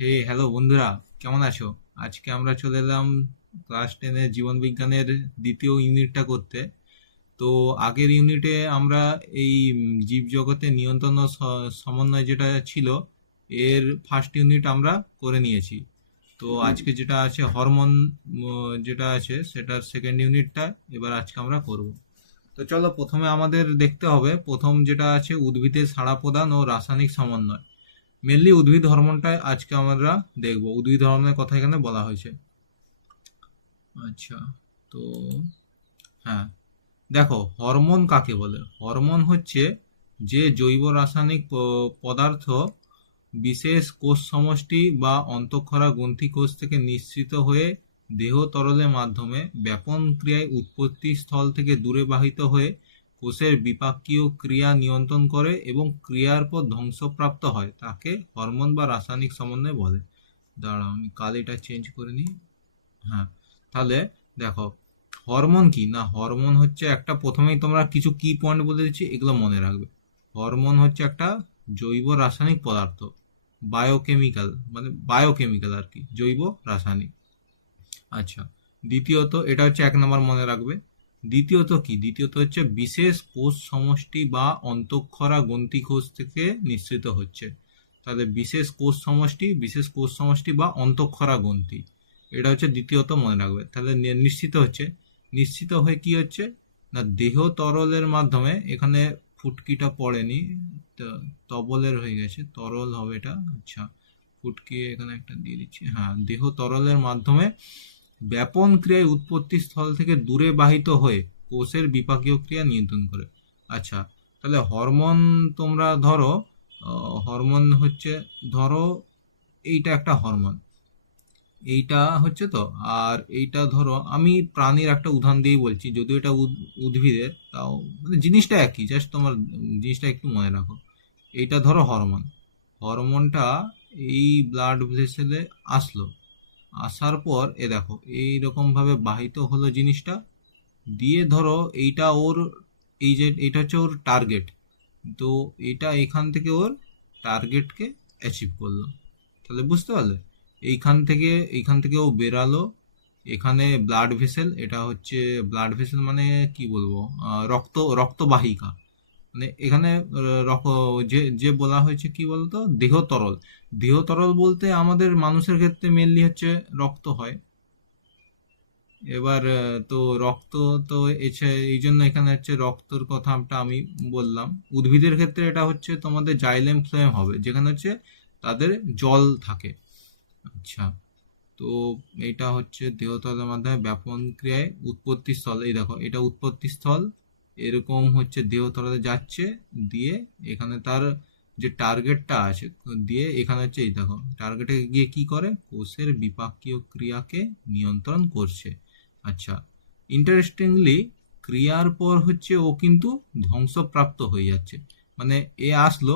হে hello বন্ধুরা, কেমন আছো? আজকে আমরা চলে এলাম ক্লাস 10-এর জীবন বিজ্ঞানের দ্বিতীয় ইউনিটটা করতে। তো আগের ইউনিটে আমরা এই জীবজগতের নিয়ন্ত্রণ ও সমন্বয় যেটা ছিল, এর ফার্স্ট ইউনিট আমরা করে নিয়েছি। তো আজকে যেটা আছে হরমোন, যেটা আছে সেটার সেকেন্ড ইউনিটটা এবার আজকে আমরা করব। তো চলো, প্রথমে আমাদের দেখতে হবে, প্রথম যেটা আছে উদ্ভিদের সাড়া প্রদান ও রাসায়নিক সমন্বয়। মেনলি উদ্ভিদ হরমোনটাই আজকে আমরা দেখব, উদ্ভিদ হরমোনের কথা এখানে বলা হয়েছে। আচ্ছা, তো হ্যাঁ, দেখো হরমোন কাকে বলে। হরমোন হচ্ছে যে জৈব রাসায়নিক পদার্থ বিশেষ কোষ সমষ্টি বা অন্তঃক্ষরা গ্রন্থি কোষ থেকে নিঃসৃত হয়ে দেহ তরলের মাধ্যমে ব্যাপন ক্রিয়ায় উৎপত্তি স্থল থেকে দূরে বাহিত হয়ে কোষের বিপাকীয় ক্রিয়া নিয়ন্ত্রণ করে এবং ক্রিয়ার পর ধ্বংসপ্রাপ্ত হয়, তাকে হরমোন বা রাসায়নিক সমন্বয় বলে। দাঁড়াও, আমি কালিটা চেঞ্জ করে নিই। হ্যাঁ, তাহলে দেখো হরমোন কি না, হরমোন হচ্ছে একটা, প্রথমেই তোমরা কিছু কি পয়েন্ট বলে দিচ্ছি, এগুলো মনে রাখবে। হরমোন হচ্ছে একটা জৈব রাসায়নিক পদার্থ, বায়োকেমিক্যাল, মানে বায়োকেমিক্যাল আর কি, জৈব রাসায়নিক। আচ্ছা, দ্বিতীয়ত এটা হচ্ছে 1 নম্বর মনে রাখবে। দ্বিতীয়ত কি, দ্বিতীয়ত হচ্ছে বিশেষ কোষ সমষ্টি বা অন্তঃক্ষরা গ্রন্থি কোষ থেকে নিঃসৃত হচ্ছে। তাহলে বিশেষ কোষ সমষ্টি বা অন্তঃক্ষরা গ্রন্থি, এটা হচ্ছে দ্বিতীয়ত মনে রাখবে। তাহলে নিশ্চিত হচ্ছে, নিশ্চিত হয়ে কি হচ্ছে না, দেহ তরলের মাধ্যমে, এখানে ফুটকিটা পড়েনি, তবলের হয়ে গেছে, তরল হবে এটা। আচ্ছা, ফুটকি এখানে একটা দিয়ে দিচ্ছি। হ্যাঁ, দেহ তরলের মাধ্যমে ব্যাপন ক্রিয়ায় উৎপত্তি স্থল থেকে দূরে বাহিত হয়ে কোষের বিপাকীয় ক্রিয়া নিয়ন্ত্রণ করে। আচ্ছা, তাহলে হরমোন, তোমরা ধরো হরমোন হচ্ছে, ধরো এইটা একটা হরমোন, এইটা হচ্ছে তো। আর এইটা ধরো, আমি প্রাণীর একটা উদাহরণ দিয়েই বলছি, যদিও এটা উদ্ভিদের, তাও মানে জিনিসটা একই, জাস্ট তোমার জিনিসটা একটু মনে রাখো। এইটা ধরো হরমোন, হরমোনটা এই ব্লাড ভেসেলে আসলো, আসার পর এ দেখো এইরকম ভাবে বাহিত হলো জিনিসটা, দিয়ে ধরো এইটা ওর, এই যে এটা হচ্ছে ওর টার্গেট, তো এটা এখান থেকে ওর টার্গেটকে অ্যাচিভ করলো। তাহলে বুঝতে পারলে, এইখান থেকে ও বেরালো, এখানে ব্লাড ভেসেল, এটা হচ্ছে ব্লাড ভেসেল মানে কি বলবো, রক্তবাহিকা, মানে এখানে যে যে বলা হয়েছে কি বলতো, দেহ তরল। দেহ তরল বলতে আমাদের মানুষের ক্ষেত্রে মেনলি হচ্ছে রক্ত হয়। এবার তো রক্ত, তো এই জন্য এখানে হচ্ছে রক্তর কথাটা আমি বললাম। উদ্ভিদের ক্ষেত্রে এটা হচ্ছে তোমাদের জাইলেম ফ্লোয়েম হবে, যেখানে হচ্ছে তাদের জল থাকে। আচ্ছা, তো এটা হচ্ছে দেহতলের মাধ্যমে ব্যাপন ক্রিয়ায় উৎপত্তি স্থল, এই দেখো এটা উৎপত্তি স্থল, এরকম হচ্ছে দেহতলাতে যাচ্ছে, দিয়ে এখানে তার যে টার্গেটটা আছে, দিয়ে এখানে হচ্ছে এই দেখো টার্গেটে গিয়ে কি করে, কোষের বিপাকীয় ক্রিয়াকে নিয়ন্ত্রণ করছে। আচ্ছা, ইন্টারেস্টিংলি ক্রিয়ার পর হচ্ছে ও কিন্তু ধ্বংসপ্রাপ্ত হয়ে যাচ্ছে, মানে এ আসলো,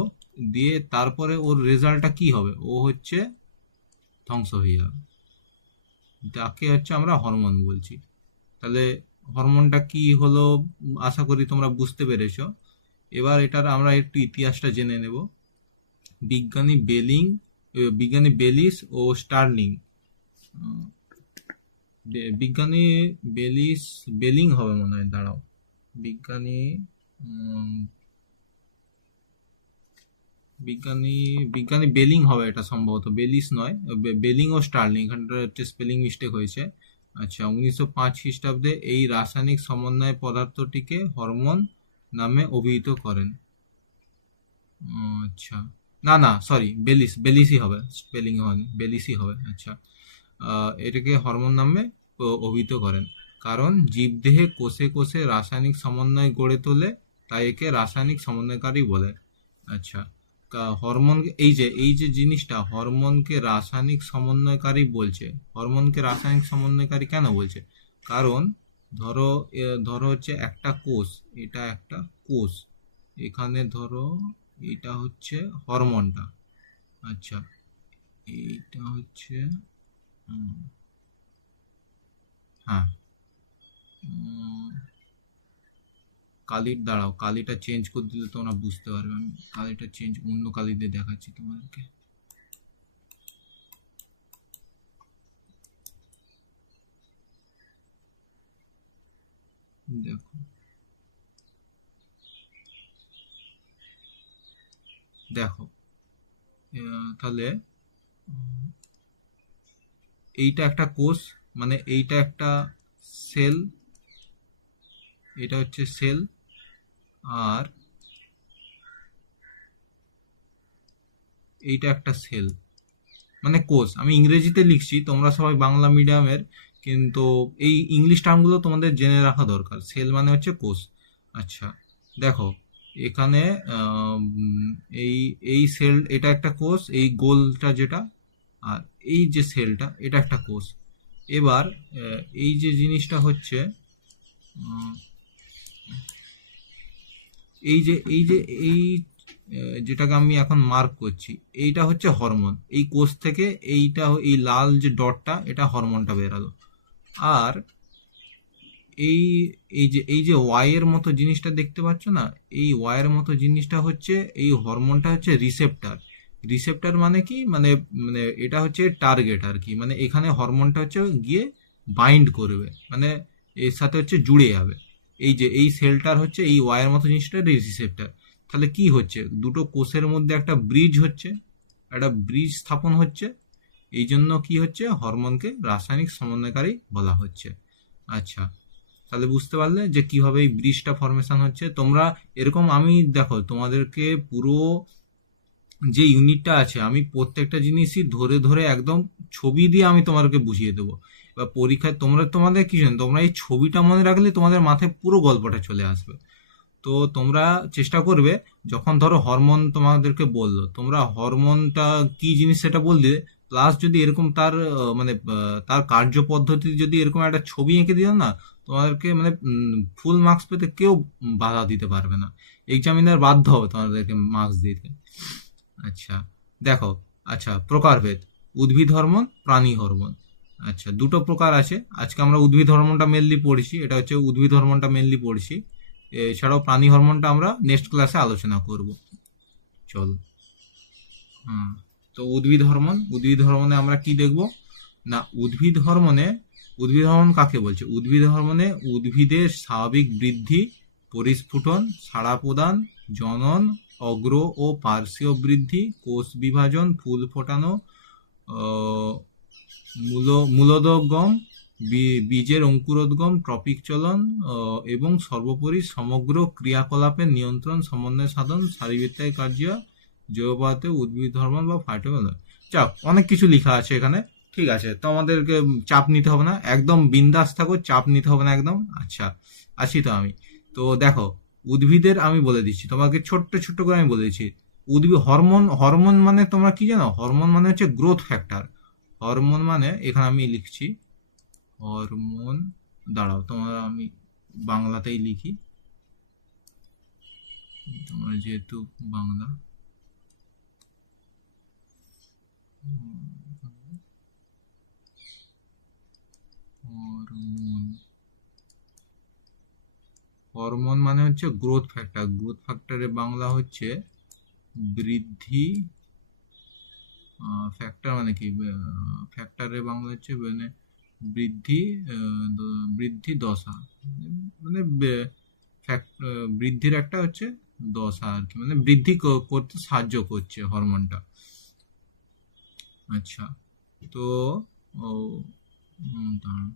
দিয়ে তারপরে ওর রেজাল্টটা কি হবে, ও হচ্ছে ধ্বংস হয়ে যাবে, যাকে হচ্ছে আমরা হরমোন বলছি। তাহলে হরমোনটা কি হলো, আশা করি তোমরা বুঝতে পেরেছো। এবার এটার আমরা একটু ইতিহাসটা জেনে নেব। বিজ্ঞানী বেলিং, বিজ্ঞানী বেলিস ও স্টার্লিং, বিজ্ঞানী বেলিং হবে মনে হয়, দাঁড়াও, বিজ্ঞানী উম, বিজ্ঞানী বিজ্ঞানী বেলিং হবে এটা সম্ভবত, বেলিস নয়, বেলিং ও স্টার্লিং, এখানটা হচ্ছে স্পেলিং মিস্টেক হয়েছে। আচ্ছা, 1905 খ্রিস্টাব্দে এই রাসায়নিক সমন্বয় পদার্থটিকে হরমোন নামে অভিহিত করেন। আচ্ছা, না না সরি, বেলিসই হবে, স্পেলিং হয়নি, বেলিসই হবে। আচ্ছা, এটাকে হরমোন নামে অভিহিত করেন, কারণ জীবদেহে কোষে কোষে রাসায়নিক সমন্বয় গড়ে তোলে, তাই একে রাসায়নিক সমন্বয়কারী বলে। আচ্ছা, হরমোন, এই যে জিনিসটা, হরমোনকে রাসায়নিক সমন্বয়কারী বলছে। হরমোনকে রাসায়নিক সমন্বয়কারী কেন বলছে, কারণ ধরো ধরো হচ্ছে একটা কোষ, এটা একটা কোষ, এখানে ধরো এটা হচ্ছে হরমোনটা। আচ্ছা, এইটা হচ্ছে উম, হ্যাঁ, উম, কালির, দাঁড়াও কালিটা চেঞ্জ করে দিলে তোমরা বুঝতে পারবে, আমি কালিটা চেঞ্জ, অন্য কালি দিয়ে দেখাচ্ছি তোমাদেরকে। দেখো দেখো তাহলে এইটা একটা কোষ, মানে এইটা একটা সেল, এটা হচ্ছে সেল, আর এইটা একটা সেল, মানে কোষ। আমি ইংরেজিতে লিখছি, তোমরা সবাই বাংলা মিডিয়ামের, কিন্তু এই ইংলিশ টার্মগুলো তোমাদের জেনে রাখা দরকার। সেল মানে হচ্ছে কোষ। আচ্ছা দেখো এখানে এই এই সেল, এটা একটা কোষ, এই গোলটা যেটা, আর এই যে সেলটা, এটা একটা কোষ। এবার এই যে জিনিসটা হচ্ছে, আহ, এই যেটাকে আমি এখন মার্ক করছি, এইটা হচ্ছে হরমোন। এই কোষ থেকে এইটা, এই লাল যে ডটটা, এটা হরমোনটা বেরালো। আর এই এই যে ওয়াই এর মতো জিনিসটা দেখতে পাচ্ছ না, এই ওয়াই এর মতো জিনিসটা হচ্ছে, এই হরমোনটা হচ্ছে রিসেপ্টার। রিসেপ্টার মানে কি, মানে মানে এটা হচ্ছে টার্গেট আর কি, মানে এখানে হরমোনটা হচ্ছে গিয়ে বাইন্ড করবে, মানে এর সাথে হচ্ছে জুড়ে যাবে। এই যে এই সেলটার হচ্ছে এই ওয়াই এর মতো জিনিসটা রিসেপ্টার। তাহলে কি হচ্ছে, দুটো কোষের মধ্যে একটা ব্রিজ হচ্ছে, একটা ব্রিজ স্থাপন হচ্ছে। এই জন্য কি হচ্ছে, হরমোনকে রাসায়নিক সমন্বয়কারী বলা হচ্ছে। আচ্ছা, তাহলে বুঝতে পারলে যে কিভাবে এই ব্রিজটা ফরমেশন হচ্ছে। তোমরা এরকম, আমি দেখো তোমাদেরকে পুরো যে ইউনিটটা আছে, আমি প্রত্যেকটা জিনিসই ধরে ধরে একদম ছবি দিয়ে আমি তোমাদেরকে বুঝিয়ে দেবো। এবার পরীক্ষায় তোমাদের কি জানো, তোমরা এই ছবিটা মনে রাখলে তোমাদের মাথায় পুরো গল্পটা চলে আসবে। তো তোমরা চেষ্টা করবে, যখন ধরো হরমোন তোমাদেরকে বললো, তোমরা হরমোনটা কি জিনিস সেটা বললে, প্লাস যদি এরকম তার মানে তার কার্য পদ্ধতি যদি এরকম একটা ছবি এঁকে দিও না, তোমাদেরকে মানে ফুল মার্কস পেতে কেউ বাধা দিতে পারবে না। এক্সামিনার বাধ্য হবে তোমাদেরকে মার্কস দিতে। আচ্ছা দেখো, আচ্ছা প্রকারভেদ, উদ্ভিদ হরমোন, প্রাণী হরমোন। আচ্ছা দুটো প্রকার আছে, আজকে আমরা উদ্ভিদ হরমোনটা মেনলি পড়ছি, এটা হচ্ছে উদ্ভিদ হরমোনটা মেনলি পড়ছি। এছাড়াও প্রাণী হরমোনটা আমরা নেক্সট ক্লাসে আলোচনা করব। চলো। হ্যাঁ, তো উদ্ভিদ হরমোনে আমরা কি দেখব না, উদ্ভিদ হরমোন কাকে বলছে, উদ্ভিদ হরমোনে উদ্ভিদের স্বাভাবিক বৃদ্ধি, পরিস্ফুটন, সাড়া প্রদান, জনন, অগ্র ও পার্শ্বীয় বৃদ্ধি, কোষ বিভাজন, ফুল ফোটানো, মূলোদ্গম, বীজের অঙ্কুরোদ্গম, ট্রপিক চলন, এবং সর্বোপরি সমগ্র ক্রিয়াকলাপের নিয়ন্ত্রণ, সমন্বয় সাধন, শারীরবৃত্তীয় কার্য, জৈব পদার্থে উদ্ভিদ হরমোন বা ফাইটোহরমোন। চাপ অনেক কিছু লেখা আছে এখানে। ঠিক আছে, তো আমাদেরকে চাপ নিতে হবে না, একদম বিন্দাস থাকো, চাপ নিতে হবে না একদম। আচ্ছা আসি তো আমি। তো দেখো, উদ্ভিদের আমি বলে দিচ্ছি তোমাকে, ছোট্ট ছোট্ট করে আমি বলে দিচ্ছি। হরমোন মানে তোমরা কি জানো, হরমোন মানে হচ্ছে গ্রোথ ফ্যাক্টর। হরমোন মানে এখানে আমি লিখছি হরমোন, দাঁড়াও তোমার আমি বাংলাতেই লিখি, তোমার যেহেতু বাংলা। হরমোন, হরমোন মানে হচ্ছে গ্রোথ ফ্যাক্টর। গ্রোথ ফ্যাক্টরের বাংলা হচ্ছে বৃদ্ধি, ফ্যাক্টর মানে কি, ফ্যাক্টরের বাংলা হচ্ছে মানে বৃদ্ধি, বৃদ্ধি দশা, মানে বৃদ্ধির একটা হচ্ছে দশা আর কি, মানে বৃদ্ধি করতে সাহায্য করছে হরমোনটা। আচ্ছা, তো ও, দাঁড়াও।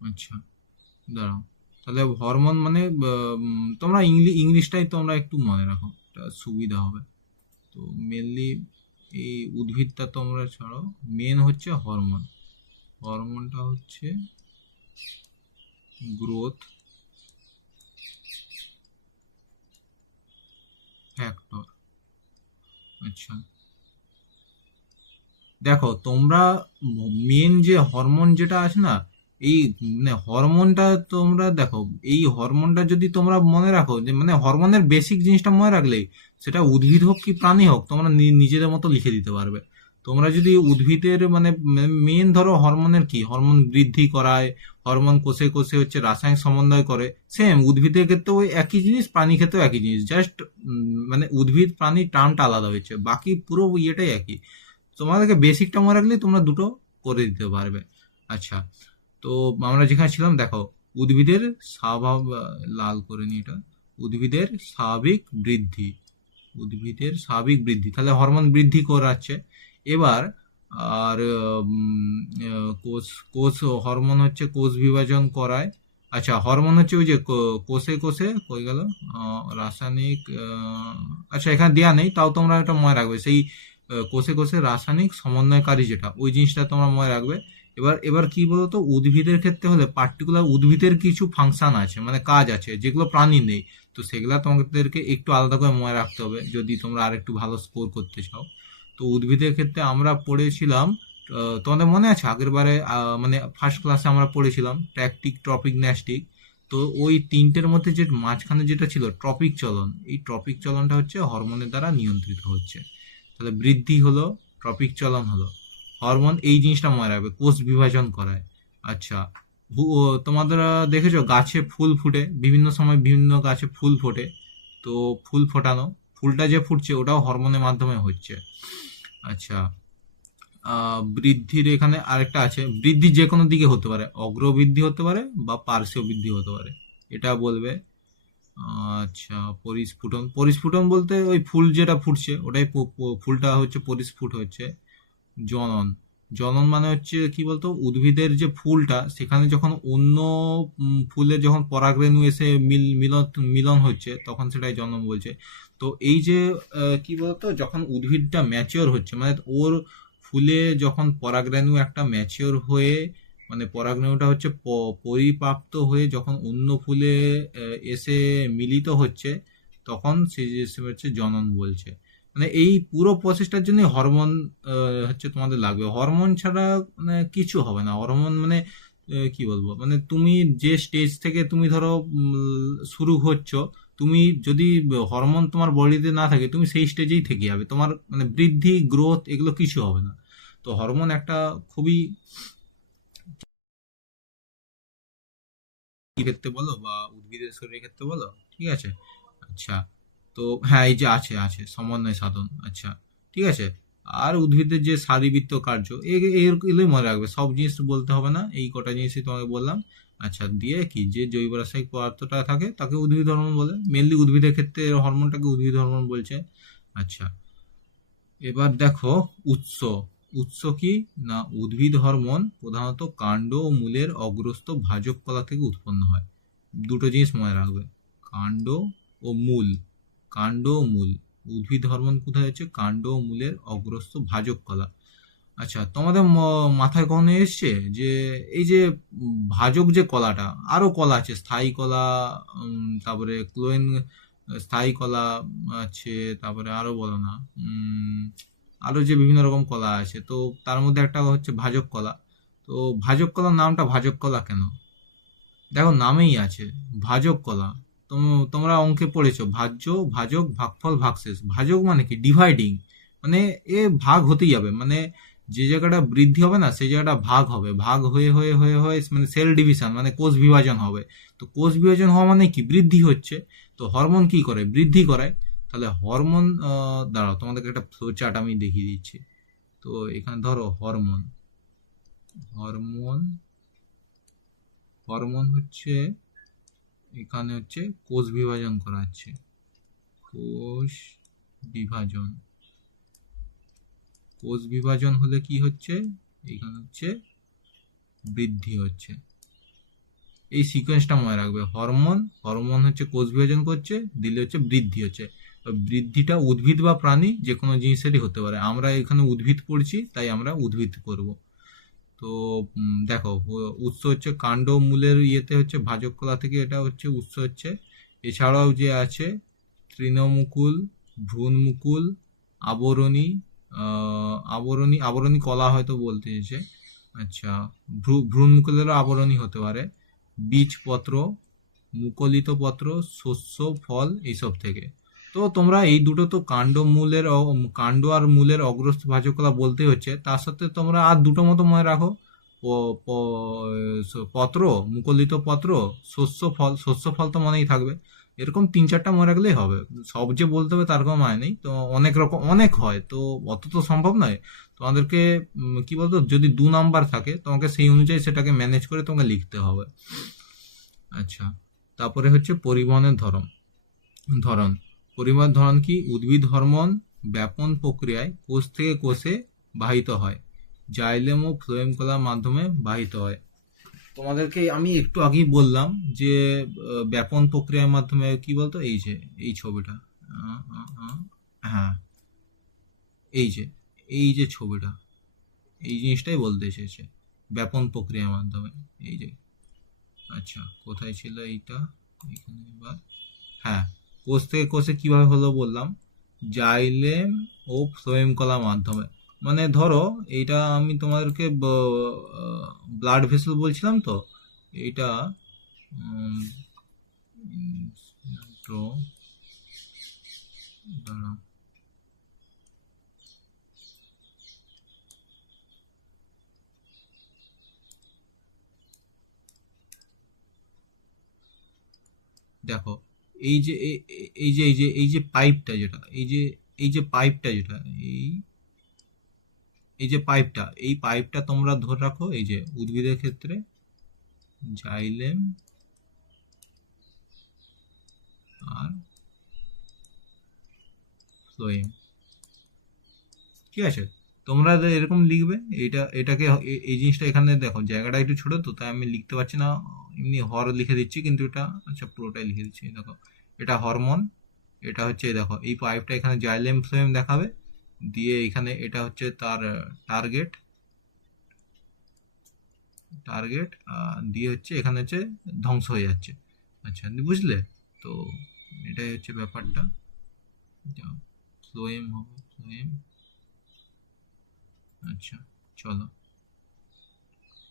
আচ্ছা দাঁড়াও, তাহলে হরমোন মানে তোমরা ইংলিশটাই তোমরা একটু মনে রাখো, এটা সুবিধা হবে। তো মেনলি এই উদ্ভিদটা তোমরা ছাড়ো, মেন হচ্ছে হরমোন। হরমোনটা হচ্ছে গ্রোথ ফ্যাক্টর। আচ্ছা দেখো তোমরা, মেন যে হরমোন যেটা আছে না, এই মানে হরমোনটা তোমরা দেখো, এই হরমোনটা যদি তোমরা মনে রাখো, যে মানে হরমোনের বেসিক জিনিসটা মনে রাখলেই, সেটা উদ্ভিদ হোক কি প্রাণী হোক, তোমরা নিজেদের মতো লিখে দিতে পারবে। তোমরা যদি উদ্ভিদের মানে মেন ধরো হরমোনের কি, হরমোন বৃদ্ধি করায়, হরমোন কোষে কোষে হচ্ছে রাসায়নিক সমন্বয় করে, সেম উদ্ভিদের ক্ষেত্রেও ওই একই জিনিস, প্রাণী ক্ষেত্রেও একই জিনিস, জাস্ট মানে উদ্ভিদ প্রাণী টার্মটা আলাদা হয়েছে, বাকি পুরো ইয়েটাই একই। তোমাদেরকে বেসিকটা মনে রাখলে তোমরা দুটো করে দিতে পারবে। আচ্ছা, তো আমরা যেখানে ছিলাম দেখো, উদ্ভিদের স্বাভাব, লাল করে নি এটা, উদ্ভিদের স্বাভাবিক বৃদ্ধি, উদ্ভিদের স্বাভাবিক বৃদ্ধি, তাহলে হরমোন বৃদ্ধি করাচ্ছে। এবার আর কোষ, কোষ হরমোন হচ্ছে কোষ বিভাজন করায়। আচ্ছা, হরমোন হচ্ছে ওই যে কোষে কোষে কই গেল, রাসায়নিক, আচ্ছা এখানে দেয়া নেই, তাও তোমরা এটা মনে রাখবে, সেই কোষে কোষে রাসায়নিক সমন্বয়কারী যেটা, ওই জিনিসটা তোমরা মনে রাখবে। এবার এবার কি বলতো, উদ্ভিদের ক্ষেত্রে হলে পার্টিকুলার উদ্ভিদের কিছু ফাংশন আছে, মানে কাজ আছে, যেগুলো প্রাণী নেই। তো সেগুলা তোমাদেরকে একটু আলাদা করে মনে রাখতে হবে যদি তোমরা আরেকটু ভালো স্কোর করতে চাও। তো উদ্ভিদের ক্ষেত্রে আমরা পড়েছিলাম, তোমাদের মনে আছে আগের বারে মানে ফার্স্ট ক্লাসে আমরা পড়েছিলাম ট্যাকটিক, ট্রপিক, ন্যাস্টিক। তো ওই তিনটের মধ্যে যে মাঝখানে যেটা ছিল ট্রপিক চলন, এই ট্রপিক চলনটা হচ্ছে হরমোনের দ্বারা নিয়ন্ত্রিত হচ্ছে। তাহলে বৃদ্ধি হলো, ট্রপিক চলন হলো, হরমোন এই জিনিসটা মনে রাখবে, কোষ বিভাজন করায়। আচ্ছা, তোমাদের দেখেছো গাছে ফুল ফুটে, বিভিন্ন সময় বিভিন্ন গাছে ফুল ফোটে, তো ফুল ফোটানো, ফুলটা যে ফুটছে ওটাও হরমোনের মাধ্যমে হচ্ছে। আচ্ছা, বৃদ্ধির এখানে আরেকটা আছে, বৃদ্ধি যে কোনো দিকে হতে পারে, অগ্রবৃদ্ধি হতে পারে বা পার্শ্বীয় বৃদ্ধি হতে পারে, এটা বলবে। আচ্ছা, পরিস্ফুটন, পরিস্ফুটন বলতে ওই ফুল যেটা ফুটছে ওটাই ফুলটা হচ্ছে পরিস্ফুট হচ্ছে। জনন, জনন মানে হচ্ছে কি বলতো, উদ্ভিদের যে ফুলটা সেখানে যখন অন্য ফুলের যখন পরাগরেণু এসে মিলন মিলন হচ্ছে তখন সেটাই জনন বলছে। তো এই যে কি বলতো, যখন উদ্ভিদটা ম্যাচিওর হচ্ছে, মানে ওর ফুলে যখন পরাগরেণু একটা ম্যাচিওর হয়ে, মানে পরাগরেণুটা হচ্ছে পরিপ্রাপ্ত হয়ে যখন অন্য ফুলে এসে মিলিত হচ্ছে, তখন সেই জিনিসটা হচ্ছে জনন বলছে। মানে এই পুরো প্রসেসটার জন্য হরমোন হচ্ছে তোমাদের লাগবে, হরমোন ছাড়া মানে কিছু হবে না। হরমোন মানে কি বলবো, মানে তুমি যে স্টেজ থেকে তুমি ধরো শুরু হচ্ছ, তুমি যদি হরমোন তোমার বডিতে না থাকে তুমি সেই স্টেজেই থেকে যাবে, তোমার মানে বৃদ্ধি, গ্রোথ এগুলো কিছু হবে না। তো হরমোন একটা খুবই ক্ষেত্রে বলো বা উদ্ভিদের শরীরের ক্ষেত্রে বলো, ঠিক আছে। আচ্ছা, তো হ্যাঁ, এই যে আছে আছে সমন্বয় সাধন। আচ্ছা, ঠিক আছে। আর উদ্ভিদের যে শারীরবৃত্ত কার্য, এগুলোই মনে রাখবে, সব জিনিস বলতে হবে না, এই কটা জিনিসই তোমাকে বললাম। আচ্ছা, দিয়ে কি যে জৈব রাসায়নিক পদার্থটা থাকে তাকে উদ্ভিদ হরমোন বলে, মেনলি উদ্ভিদের ক্ষেত্রে হরমোনটাকে উদ্ভিদ হরমোন বলছে। আচ্ছা, এবার দেখো উৎস, উৎস কি না, উদ্ভিদ হরমোন প্রধানত কাণ্ড ও মূলের অগ্রস্থ ভাজক কলা থেকে উৎপন্ন হয়। দুটো জিনিস মনে রাখবে, কাণ্ড ও মূল, কাণ্ড ও মূল, উদ্ভিদ হরমোন কোথায় হচ্ছে, কাণ্ড ও মূলের অগ্রস্থ ভাজক কলা। আচ্ছা, তোমাদের মাথায় কখনো এসছে যে এই যে ভাজক যে কলাটা, আরো কলা আছে, স্থায়ী কলা, তারপরে ক্লোয়েন, স্থায়ী কলা আছে, তারপরে আরো বলো না, আরো যে বিভিন্ন রকম কলা আছে, তো তার মধ্যে একটা হচ্ছে ভাজক কলা। তো ভাজক কলার নামটা ভাজক কলা কেন? দেখো নামেই আছে ভাজক কলা। তোমরা অঙ্কে পড়েছো ভাজ্য, ভাজক, ভাগফল, ভাগশেষ। ভাজক মানে কি, ডিভাইডিং, মানে এ ভাগ হতেই যাবে, মানে যে জায়গাটা বৃদ্ধি হবে না সেই জায়গাটা ভাগ হবে, ভাগ হয়ে হয়ে হয়ে হয়ে মানে সেল ডিভিশন, মানে কোষ বিভাজন হবে। তো কোষ বিভাজন হওয়া মানে কি, বৃদ্ধি হচ্ছে। তো হরমোন কি করে, বৃদ্ধি করায়। তাহলে হরমোন, দাঁড়াও তোমাদেরকে একটা ফ্লো চার্ট আমি দেখিয়ে দিচ্ছি। তো এখানে ধরো হরমোন, হরমোন, হরমোন হচ্ছে, এখানে হচ্ছে কোষ বিভাজন করা হচ্ছে, কোষ বিভাজন, কোষ বিভাজন হলে কি হচ্ছে, এখানে হচ্ছে বৃদ্ধি হচ্ছে। এই সিকোয়েন্সটা মনে রাখবে, হরমোন, হরমোন হচ্ছে কোষ বিভাজন করছে, দিলে হচ্ছে বৃদ্ধি হচ্ছে। বৃদ্ধিটা উদ্ভিদ বা প্রাণী যে কোনো জিনিসেরই হতে পারে, আমরা এখানে উদ্ভিদ পড়ছি তাই আমরা উদ্ভিদ করব। তো দেখো, উৎস হচ্ছে কাণ্ড মূলের ইয়েতে হচ্ছে ভাজক কলা থেকে, এটা হচ্ছে উৎস হচ্ছে। এছাড়াও যে আছে তৃণমুকুল, ভ্রূণমুকুল, আবরণী, আবরণী, আবরণী কলা হয়তো বলতে চেয়েছে। আচ্ছা, ভ্রূণমুকুলেরও আবরণী হতে পারে, বীজপত্র, মুকলিত পত্র, শস্য, ফল এইসব থেকে। তো তোমরা এই দুটো তো কাণ্ড আর মূলের অগ্রস্থ ভাজ্যকলা বলতে হচ্ছে, তার সাথে তোমরা আর দুটো মতো মনে রাখো। পত্র, মুকলিত পত্র, শস্য ফল তো মনেই থাকবে। এরকম 3-4টা মনে রাখলেই হবে। সব যে বলতে হবে তার কোনো মানে নেই, তো অনেক রকম অনেক হয়, তো অত তো সম্ভব নয়। তোমাদেরকে কি বলতো, যদি 2 নাম্বার থাকে তোমাকে সেই অনুযায়ী সেটাকে ম্যানেজ করে তোমাকে লিখতে হবে। আচ্ছা, তারপরে হচ্ছে পরিবহনের ধরন। ধরন পরিবহনের ধরন কি? উদ্ভিদ হরমোন ব্যাপন প্রক্রিয়ায় কোষ থেকে কোষে বাহিত হয়, জাইলেম ও ফ্লোয়েম কলার মাধ্যমে বাহিত হয়। তোমাদেরকে আমি একটু আগেই বললাম যে ব্যাপন প্রক্রিয়ার মাধ্যমে কি বলতো, এই যে এই ছবিটা, হ্যাঁ, এই যে এই যে ছবিটা, এই জিনিসটাই বলতে এসেছে, ব্যাপন প্রক্রিয়ার মাধ্যমে। এই যে, আচ্ছা কোথায় ছিল এইটা, এখানে এবার, হ্যাঁ, কোষ থেকে কোষে কিভাবে হলো বললাম, জাইলেম ও ফ্লোয়েম কলার মাধ্যমে। মানে ধরো এইটা আমি তোমাদেরকে ব্লাড ভেসেল বলছিলাম তো, এইটা উম, তো দাঁড়াও, দেখো, এই যে এই যে পাইপটা যেটা, এই যে পাইপটা যেটা, এই এই যে পাইপটা, এই পাইপটা তোমরা ধরে রাখো, এই যে উদ্ভিদের ক্ষেত্রে জাইলেম আর ফ্লোয়েম, ঠিক আছে? তোমরা এরকম লিখবে, এটাকে এই জিনিসটা এখানে দেখো জায়গাটা একটু ছোট তো, তাই আমি লিখতে পারছি না, এমনি হর লিখে দিচ্ছি, কিন্তু এটা আচ্ছা পুরোটাই লিখে দিচ্ছি। দেখো, এটা হরমোন, এটা হচ্ছে এই দেখো এই পাইপটা এখানে জাইলেম ফ্লোয়েম দেখাবে, দিয়ে এখানে এটা হচ্ছে তার টার্গেট, টার্গেট দিয়ে হচ্ছে এখানে হচ্ছে ধ্বংস হয়ে যাচ্ছে। আচ্ছা, বুঝলে? তো এটাই হচ্ছে ব্যাপারটা। ফ্লোয়েম হবে, ফ্লোয়েম। আচ্ছা, চলো,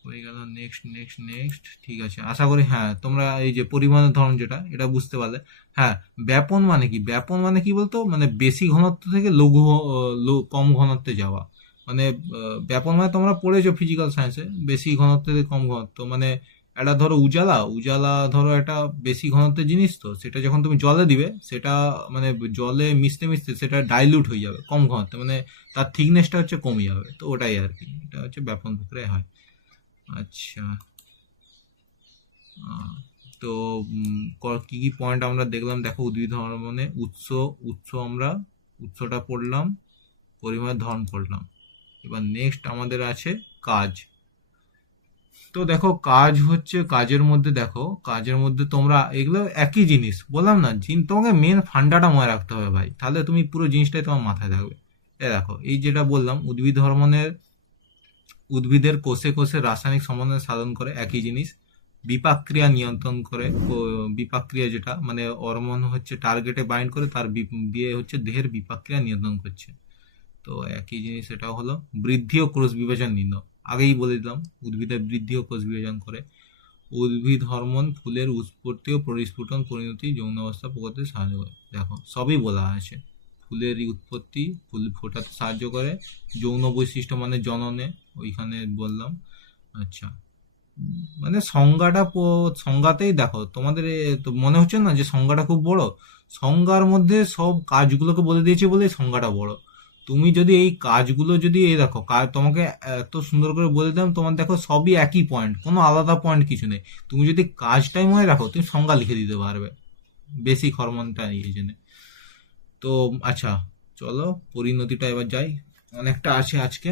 হয়ে গেল। নেক্সট নেক্সট নেক্সট, ঠিক আছে, আশা করি হ্যাঁ তোমরা এই যে পরিমাণের ধরন যেটা, এটা বুঝতে পারলে। হ্যাঁ, ব্যাপন মানে কি? ব্যাপন মানে কি বলতো, মানে বেশি ঘনত্ব থেকে কম ঘনত্বে যাওয়া। মানে ব্যাপন মানে তোমরা পড়েছো ফিজিক্যাল সায়েন্সে, বেশি ঘনত্ব থেকে কম ঘনত্ব, মানে একটা ধরো উজালা, উজালা ধরো একটা বেশি ঘনত্বের জিনিস, তো সেটা যখন তুমি জলে দিবে, সেটা মানে জলে মিশতে মিশতে সেটা ডাইলিউট হয়ে যাবে কম ঘনত্বে, মানে তার থিকনেসটা হচ্ছে কমে যাবে, তো ওটাই আর কি, এটা হচ্ছে ব্যাপন প্রক্রিয়া হয়। আচ্ছা, আহ, তো কি কি পয়েন্ট আমরা দেখলাম দেখো, উদ্ভিদ হরমোনে উৎস আমরা উৎসটা পড়লাম, পরিমাণ ধরন পড়লাম। এবার নেক্সট আমাদের আছে কাজ। তো দেখো, কাজ হচ্ছে, কাজের মধ্যে দেখো, কাজের মধ্যে তোমরা এগুলো একই জিনিস বললাম না, তোমাকে মেন ফান্ডাটা মনে রাখতে হবে ভাই, তাহলে তুমি পুরো জিনিসটাই তোমার মাথায় থাকবে। দেখো, এই যেটা বললাম, উদ্ভিদের কোষে কোষে রাসায়নিক সমন্বয় সাধন করে, একই জিনিস। বিপাক ক্রিয়া নিয়ন্ত্রণ করে, বিপাক ক্রিয়া যেটা মানে হরমোন হচ্ছে টার্গেটে বাইন্ড করে, তার দিয়ে হচ্ছে দেহের বিপাক ক্রিয়া নিয়ন্ত্রণ করছে। তো একই জিনিস এটাও হলো। বৃদ্ধি ও কোষ বিভাজন নির্ণয়, আগেই বলে দিলাম, উদ্ভিদের বৃদ্ধি ও কোষ বিভাজন করে। উদ্ভিদ হরমোন ফুলের উৎপত্তি ও পরিস্ফুটন পরিণতি যৌন অবস্থা প্রকাশে সাহায্য করে। দেখো, সবই বলা আছে। ফুলের উৎপত্তি, ফুল ফোটাতে সাহায্য করে, যৌন বৈশিষ্ট্য মানে জননে, ওইখানে বললাম। আচ্ছা, মানে সংজ্ঞাতেই দেখো তোমাদের তো মনে হচ্ছে না যে সংজ্ঞাটা খুব বড়? সংজ্ঞার মধ্যে সব কাজগুলোকে বলে দিয়েছে বলে সংজ্ঞাটা বড়। তুমি যদি এই কাজগুলো যদি এই দেখো, কাজ তোমাকে এত সুন্দর করে বলে দিলাম, তোমার দেখো সবই একই পয়েন্ট, কোনো আলাদা পয়েন্ট কিছু নেই। তুমি যদি কাজটাই মনে রাখো, তুমি সংজ্ঞা লিখে দিতে পারবে, বেসিক হরমোনটা এই জন্য। তো আচ্ছা, চলো পরিণতিটা এবার যাই, অনেকটা আছে আজকে।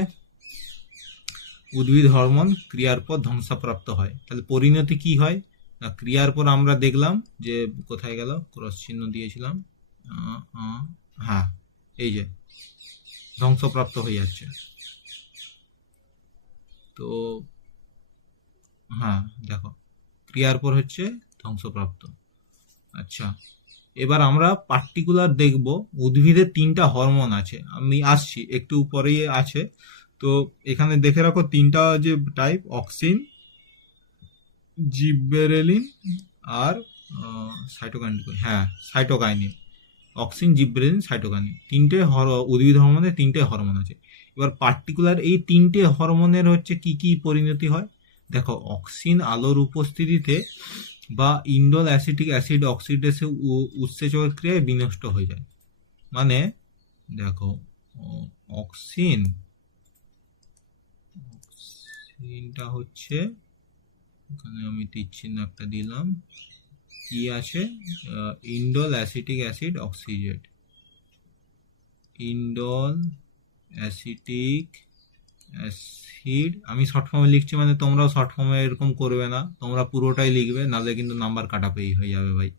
উদ্ভিদ হরমোন ক্রিয়ার পর ধ্বংসপ্রাপ্ত হয়, তাহলে পরিণতি কি হয় না? ক্রিয়ার পর আমরা দেখলাম যে, কোথায় গেল, ক্রস চিহ্ন দিয়েছিলাম, হ্যাঁ, এই যে ধ্বংসপ্রাপ্ত হয়ে যাচ্ছে। তো হ্যাঁ, দেখো, ক্রিয়ার পর হচ্ছে ধ্বংসপ্রাপ্ত। আচ্ছা, এবার আমরা পার্টিকুলার দেখব, উদ্ভিদের 3টা হরমোন আছে, আমি আসছি একটু পরেই আছে। তো এখানে দেখে রাখো 3টা যে টাইপ, অক্সিন, জিববেরেলিন আর সাইটোকাইনিন, হ্যাঁ সাইটোকাইনিন। অক্সিন, জিবরেলিন, সাইটোকাইনিন, উদ্ভিদ হরমোনের 3টে হরমোন আছে। এবার পার্টিকুলার এই 3টে হরমোনের হচ্ছে কি কি পরিণতি হয় দেখো। অক্সিন আলোর উপস্থিতিতে বা ইন্ডোল অ্যাসিটিক অ্যাসিড অক্সিডেসে উৎসেচকের ক্রিয়ায় বিনষ্ট হয়ে যায়। মানে দেখো, অক্সিন অক্সিনটা হচ্ছে, এখানে আমি তীরচিহ্ন একটা দিলাম, কি আছে, ইন্ডোল অ্যাসিটিক অ্যাসিড অক্সিজেট, ইন্ডোল অ্যাসিটিক অ্যাসিড, আমি শর্ট ফর্মে লিখছি, মানে তোমরাও শর্ট ফর্মে এরকম করবে না, তোমরা পুরোটাই লিখবে, নাহলে কিন্তু নাম্বার কাটাপেই হয়ে যাবে ভাই।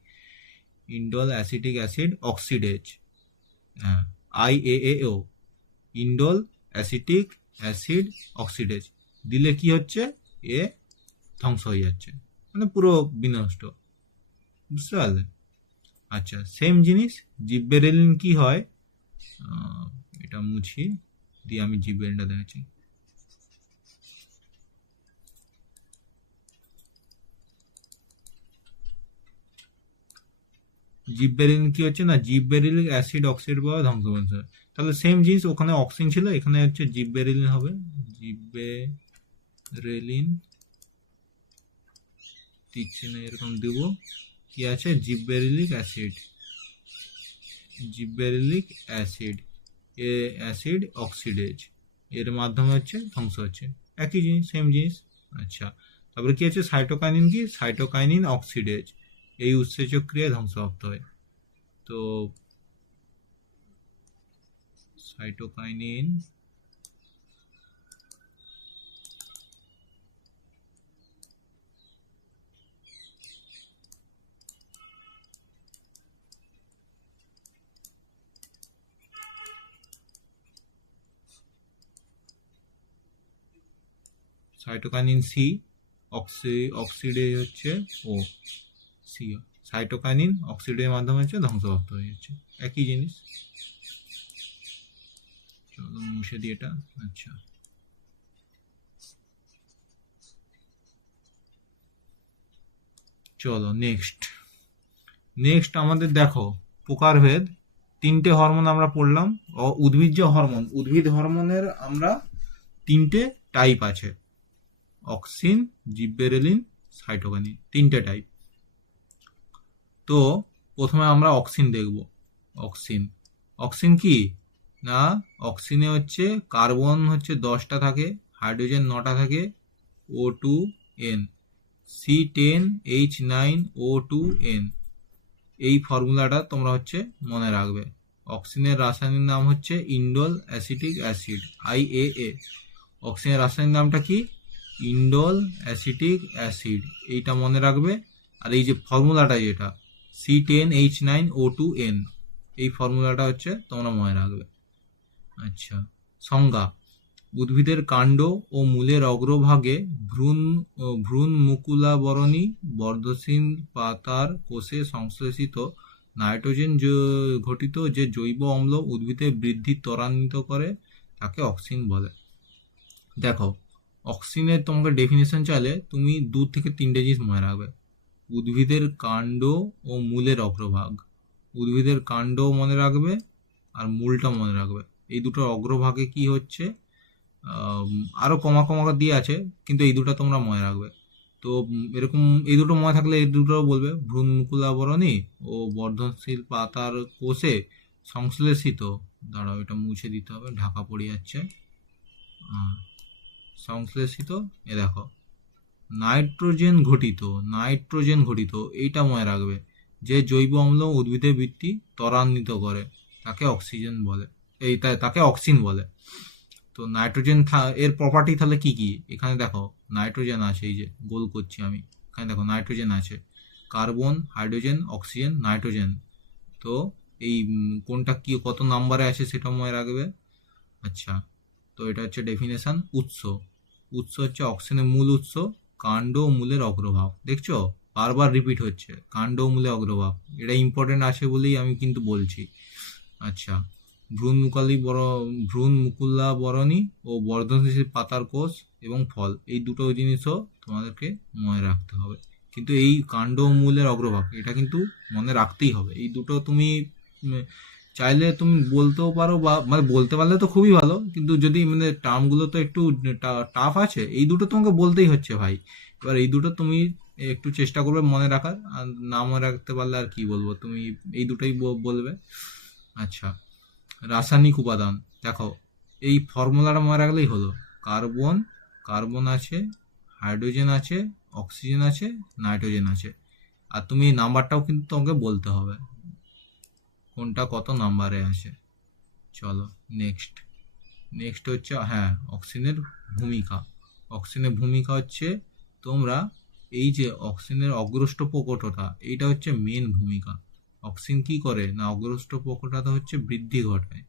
ইন্ডোল অ্যাসিটিক অ্যাসিড অক্সিডেজ, হ্যাঁ, IAAO, indole acetic acid oxidase দিলে কি হচ্ছে, এ ধ্বংস হয়ে যাচ্ছে, মানে পুরো বিনষ্ট, বুঝতে পারলে? আচ্ছা, সেম জিনিস জিববেরেলিন কি হয়, এটা মুছি দিয়ে আমি জিববেরেলিনটা দেখাচ্ছি। জিববেরিলিন কি হচ্ছে না, জিববেরিলিক অ্যাসিড অক্সাইড বা ধ্বংস করছে। তাহলে সেম জিনিস, ওখানে অক্সিন ছিল, এখানে হচ্ছে জিববেরিলিন হবে, জিববেরিলিন দিচ্ছে না, এরকম দেব, কি আছে, জিববেরিলিক অ্যাসিড, জিববেরিলিক অ্যাসিড, এ অ্যাসিড অক্সিডেজ, এর মাধ্যমে হচ্ছে ধ্বংস হচ্ছে, একই জিনিস, সেম জিনিস। আচ্ছা, তারপরে কি আছে, সাইটোকাইনিন, কি সাইটোকাইনিন অক্সিডেজ, এই উৎসেচক ক্রিয়ায় ধ্বংসপ্রাপ্ত হয়। তো সাইটোকাইনিন সাইটোকাইনিন সি, অক্সিডেজ হচ্ছে ও সি, সাইটোকাইনিন অক্সিডেজের মাধ্যমে হচ্ছে ধ্বংসপ্রাপ্ত হয়ে যাচ্ছে, একই জিনিস। চলো মুছে দিই এটা। আচ্ছা, চলো নেক্সট আমাদের দেখো প্রকারভেদ, 3টে হরমোন আমরা পড়লাম। উদ্ভিজ্জ হরমোন, উদ্ভিদ হরমোনের আমরা 3টে টাইপ আছে, অক্সিন, জিববেরেলিন, সাইটোকাইনিন, 3টে টাইপ। তো প্রথমে আমরা অক্সিন দেখব। অক্সিন, অক্সিন কি না, অক্সিনে হচ্ছে কার্বন হচ্ছে 10টা থাকে, হাইড্রোজেন 9টা থাকে, O2N, C10H9O2N, এই ফর্মুলাটা তোমরা হচ্ছে মনে রাখবে। অক্সিনের রাসায়নিক নাম হচ্ছে ইন্ডোল অ্যাসিটিক অ্যাসিড, IAA। অক্সিজেনের রাসায়নিক নামটা কি, ইন্ডোল অ্যাসিটিক অ্যাসিড, এইটা মনে রাখবে। আর এই যে ফর্মুলাটা যেটা C10H9O2N, এই ফর্মুলাটা হচ্ছে তোমরা মনে রাখবে। আচ্ছা, সংজ্ঞা, উদ্ভিদের কাণ্ড ও মূলের অগ্রভাগে ভ্রূণ মুকুলাবরণী বর্ধনশীল পাতার কোষে সংশ্লেষিত নাইট্রোজেন ঘটিত যে জৈব অম্ল উদ্ভিদের বৃদ্ধি ত্বরান্বিত করে তাকে অক্সিন বলে। দেখো, অক্সিনের তোমাকে ডেফিনেশন চাইলে তুমি 2 থেকে 3টে জিনিস মনে রাখবে। উদ্ভিদের কাণ্ড ও মূলের অগ্রভাগ, উদ্ভিদের কাণ্ড মনে রাখবে আর মূলটা মনে রাখবে। এই দুটোর অগ্রভাগে কি হচ্ছে, আরো কমা কমা দিয়ে আছে, কিন্তু এই দুটো তোমরা মনে রাখবে। তো এরকম এই দুটো মনে থাকলে এই দুটো বলবে, ভ্রূণ মুকুলাবরণী ও বর্ধনশীল পাতার কোষে সংশ্লেষিত, দাঁড়াও এটা মুছে দিতে হবে, ঢাকা পড়ে যাচ্ছে, সংশ্লেষিত, এ দেখো নাইট্রোজেন ঘটিত, এইটা মনে রাখবে, যে জৈব অম্ল উদ্ভিদের বৃদ্ধি ত্বরান্বিত করে তাকে অক্সিজেন বলে, তাকে অক্সিন বলে। তো নাইট্রোজেন এর প্রপার্টি তাহলে কি কি, এখানে দেখো নাইট্রোজেন আছে, এই যে গোল করছি আমি, এখানে দেখো নাইট্রোজেন আছে, কার্বন, হাইড্রোজেন, অক্সিজেন, নাইট্রোজেন। তো এই কোনটা কি কত নাম্বারে আছে সেটা মনে রাখবে। আচ্ছা, তো এটা হচ্ছে ডেফিনেশন। উৎস হচ্ছে অক্সিজেনের মূল উৎস, কাণ্ড ও মূলের অগ্রভাগ, দেখছো বারবার রিপিট হচ্ছে, কাণ্ড ও মূলের অগ্রভাগ, এটা ইম্পর্টেন্ট আছে বলেই আমি কিন্তু বলছি। আচ্ছা, ভ্রূণ মুকুলাবরণী ও বর্ধনশীল পাতার কোষ এবং ফল, এই দুটো জিনিসও তোমাদেরকে মনে রাখতে হবে। কিন্তু এই কাণ্ড ও মূলের অগ্রভাগ এটা কিন্তু মনে রাখতেই হবে, এই দুটো তুমি চাইলে তুমি বলতেও পারো, বা মানে বলতে পারলে তো খুবই ভালো, কিন্তু যদি মানে টার্মগুলো তো একটু টাফ আছে, এই দুটো তোমাকে বলতেই হচ্ছে ভাই। এবার এই দুটো তুমি একটু চেষ্টা করবে মনে রাখার, আর না মনে রাখতে পারলে আর কি বলবো, তুমি এই দুটোই বলবে। আচ্ছা, রাসায়নিক উপাদান দেখো, এই ফর্মুলাটা মনে রাখলেই হলো। কার্বন, কার্বন আছে, হাইড্রোজেন আছে, অক্সিজেন আছে, নাইট্রোজেন আছে। আর তুমি নাম্বারটাও কিন্তু তোমাকে বলতে হবে, কোনটা কত নাম্বারে আছে। চলো নেক্সট। নেক্সট হচ্ছে, হ্যাঁ, অক্সিজেনের ভূমিকা। অক্সিজেনের ভূমিকা হচ্ছে, তোমরা এই যে অক্সিজেনের অগ্রষ্ট প্রকটতা, এইটা হচ্ছে মেন ভূমিকা। অক্সিজেন কি করে না, অগ্রষ্ট প্রকটতা হচ্ছে বৃদ্ধি ঘটায়।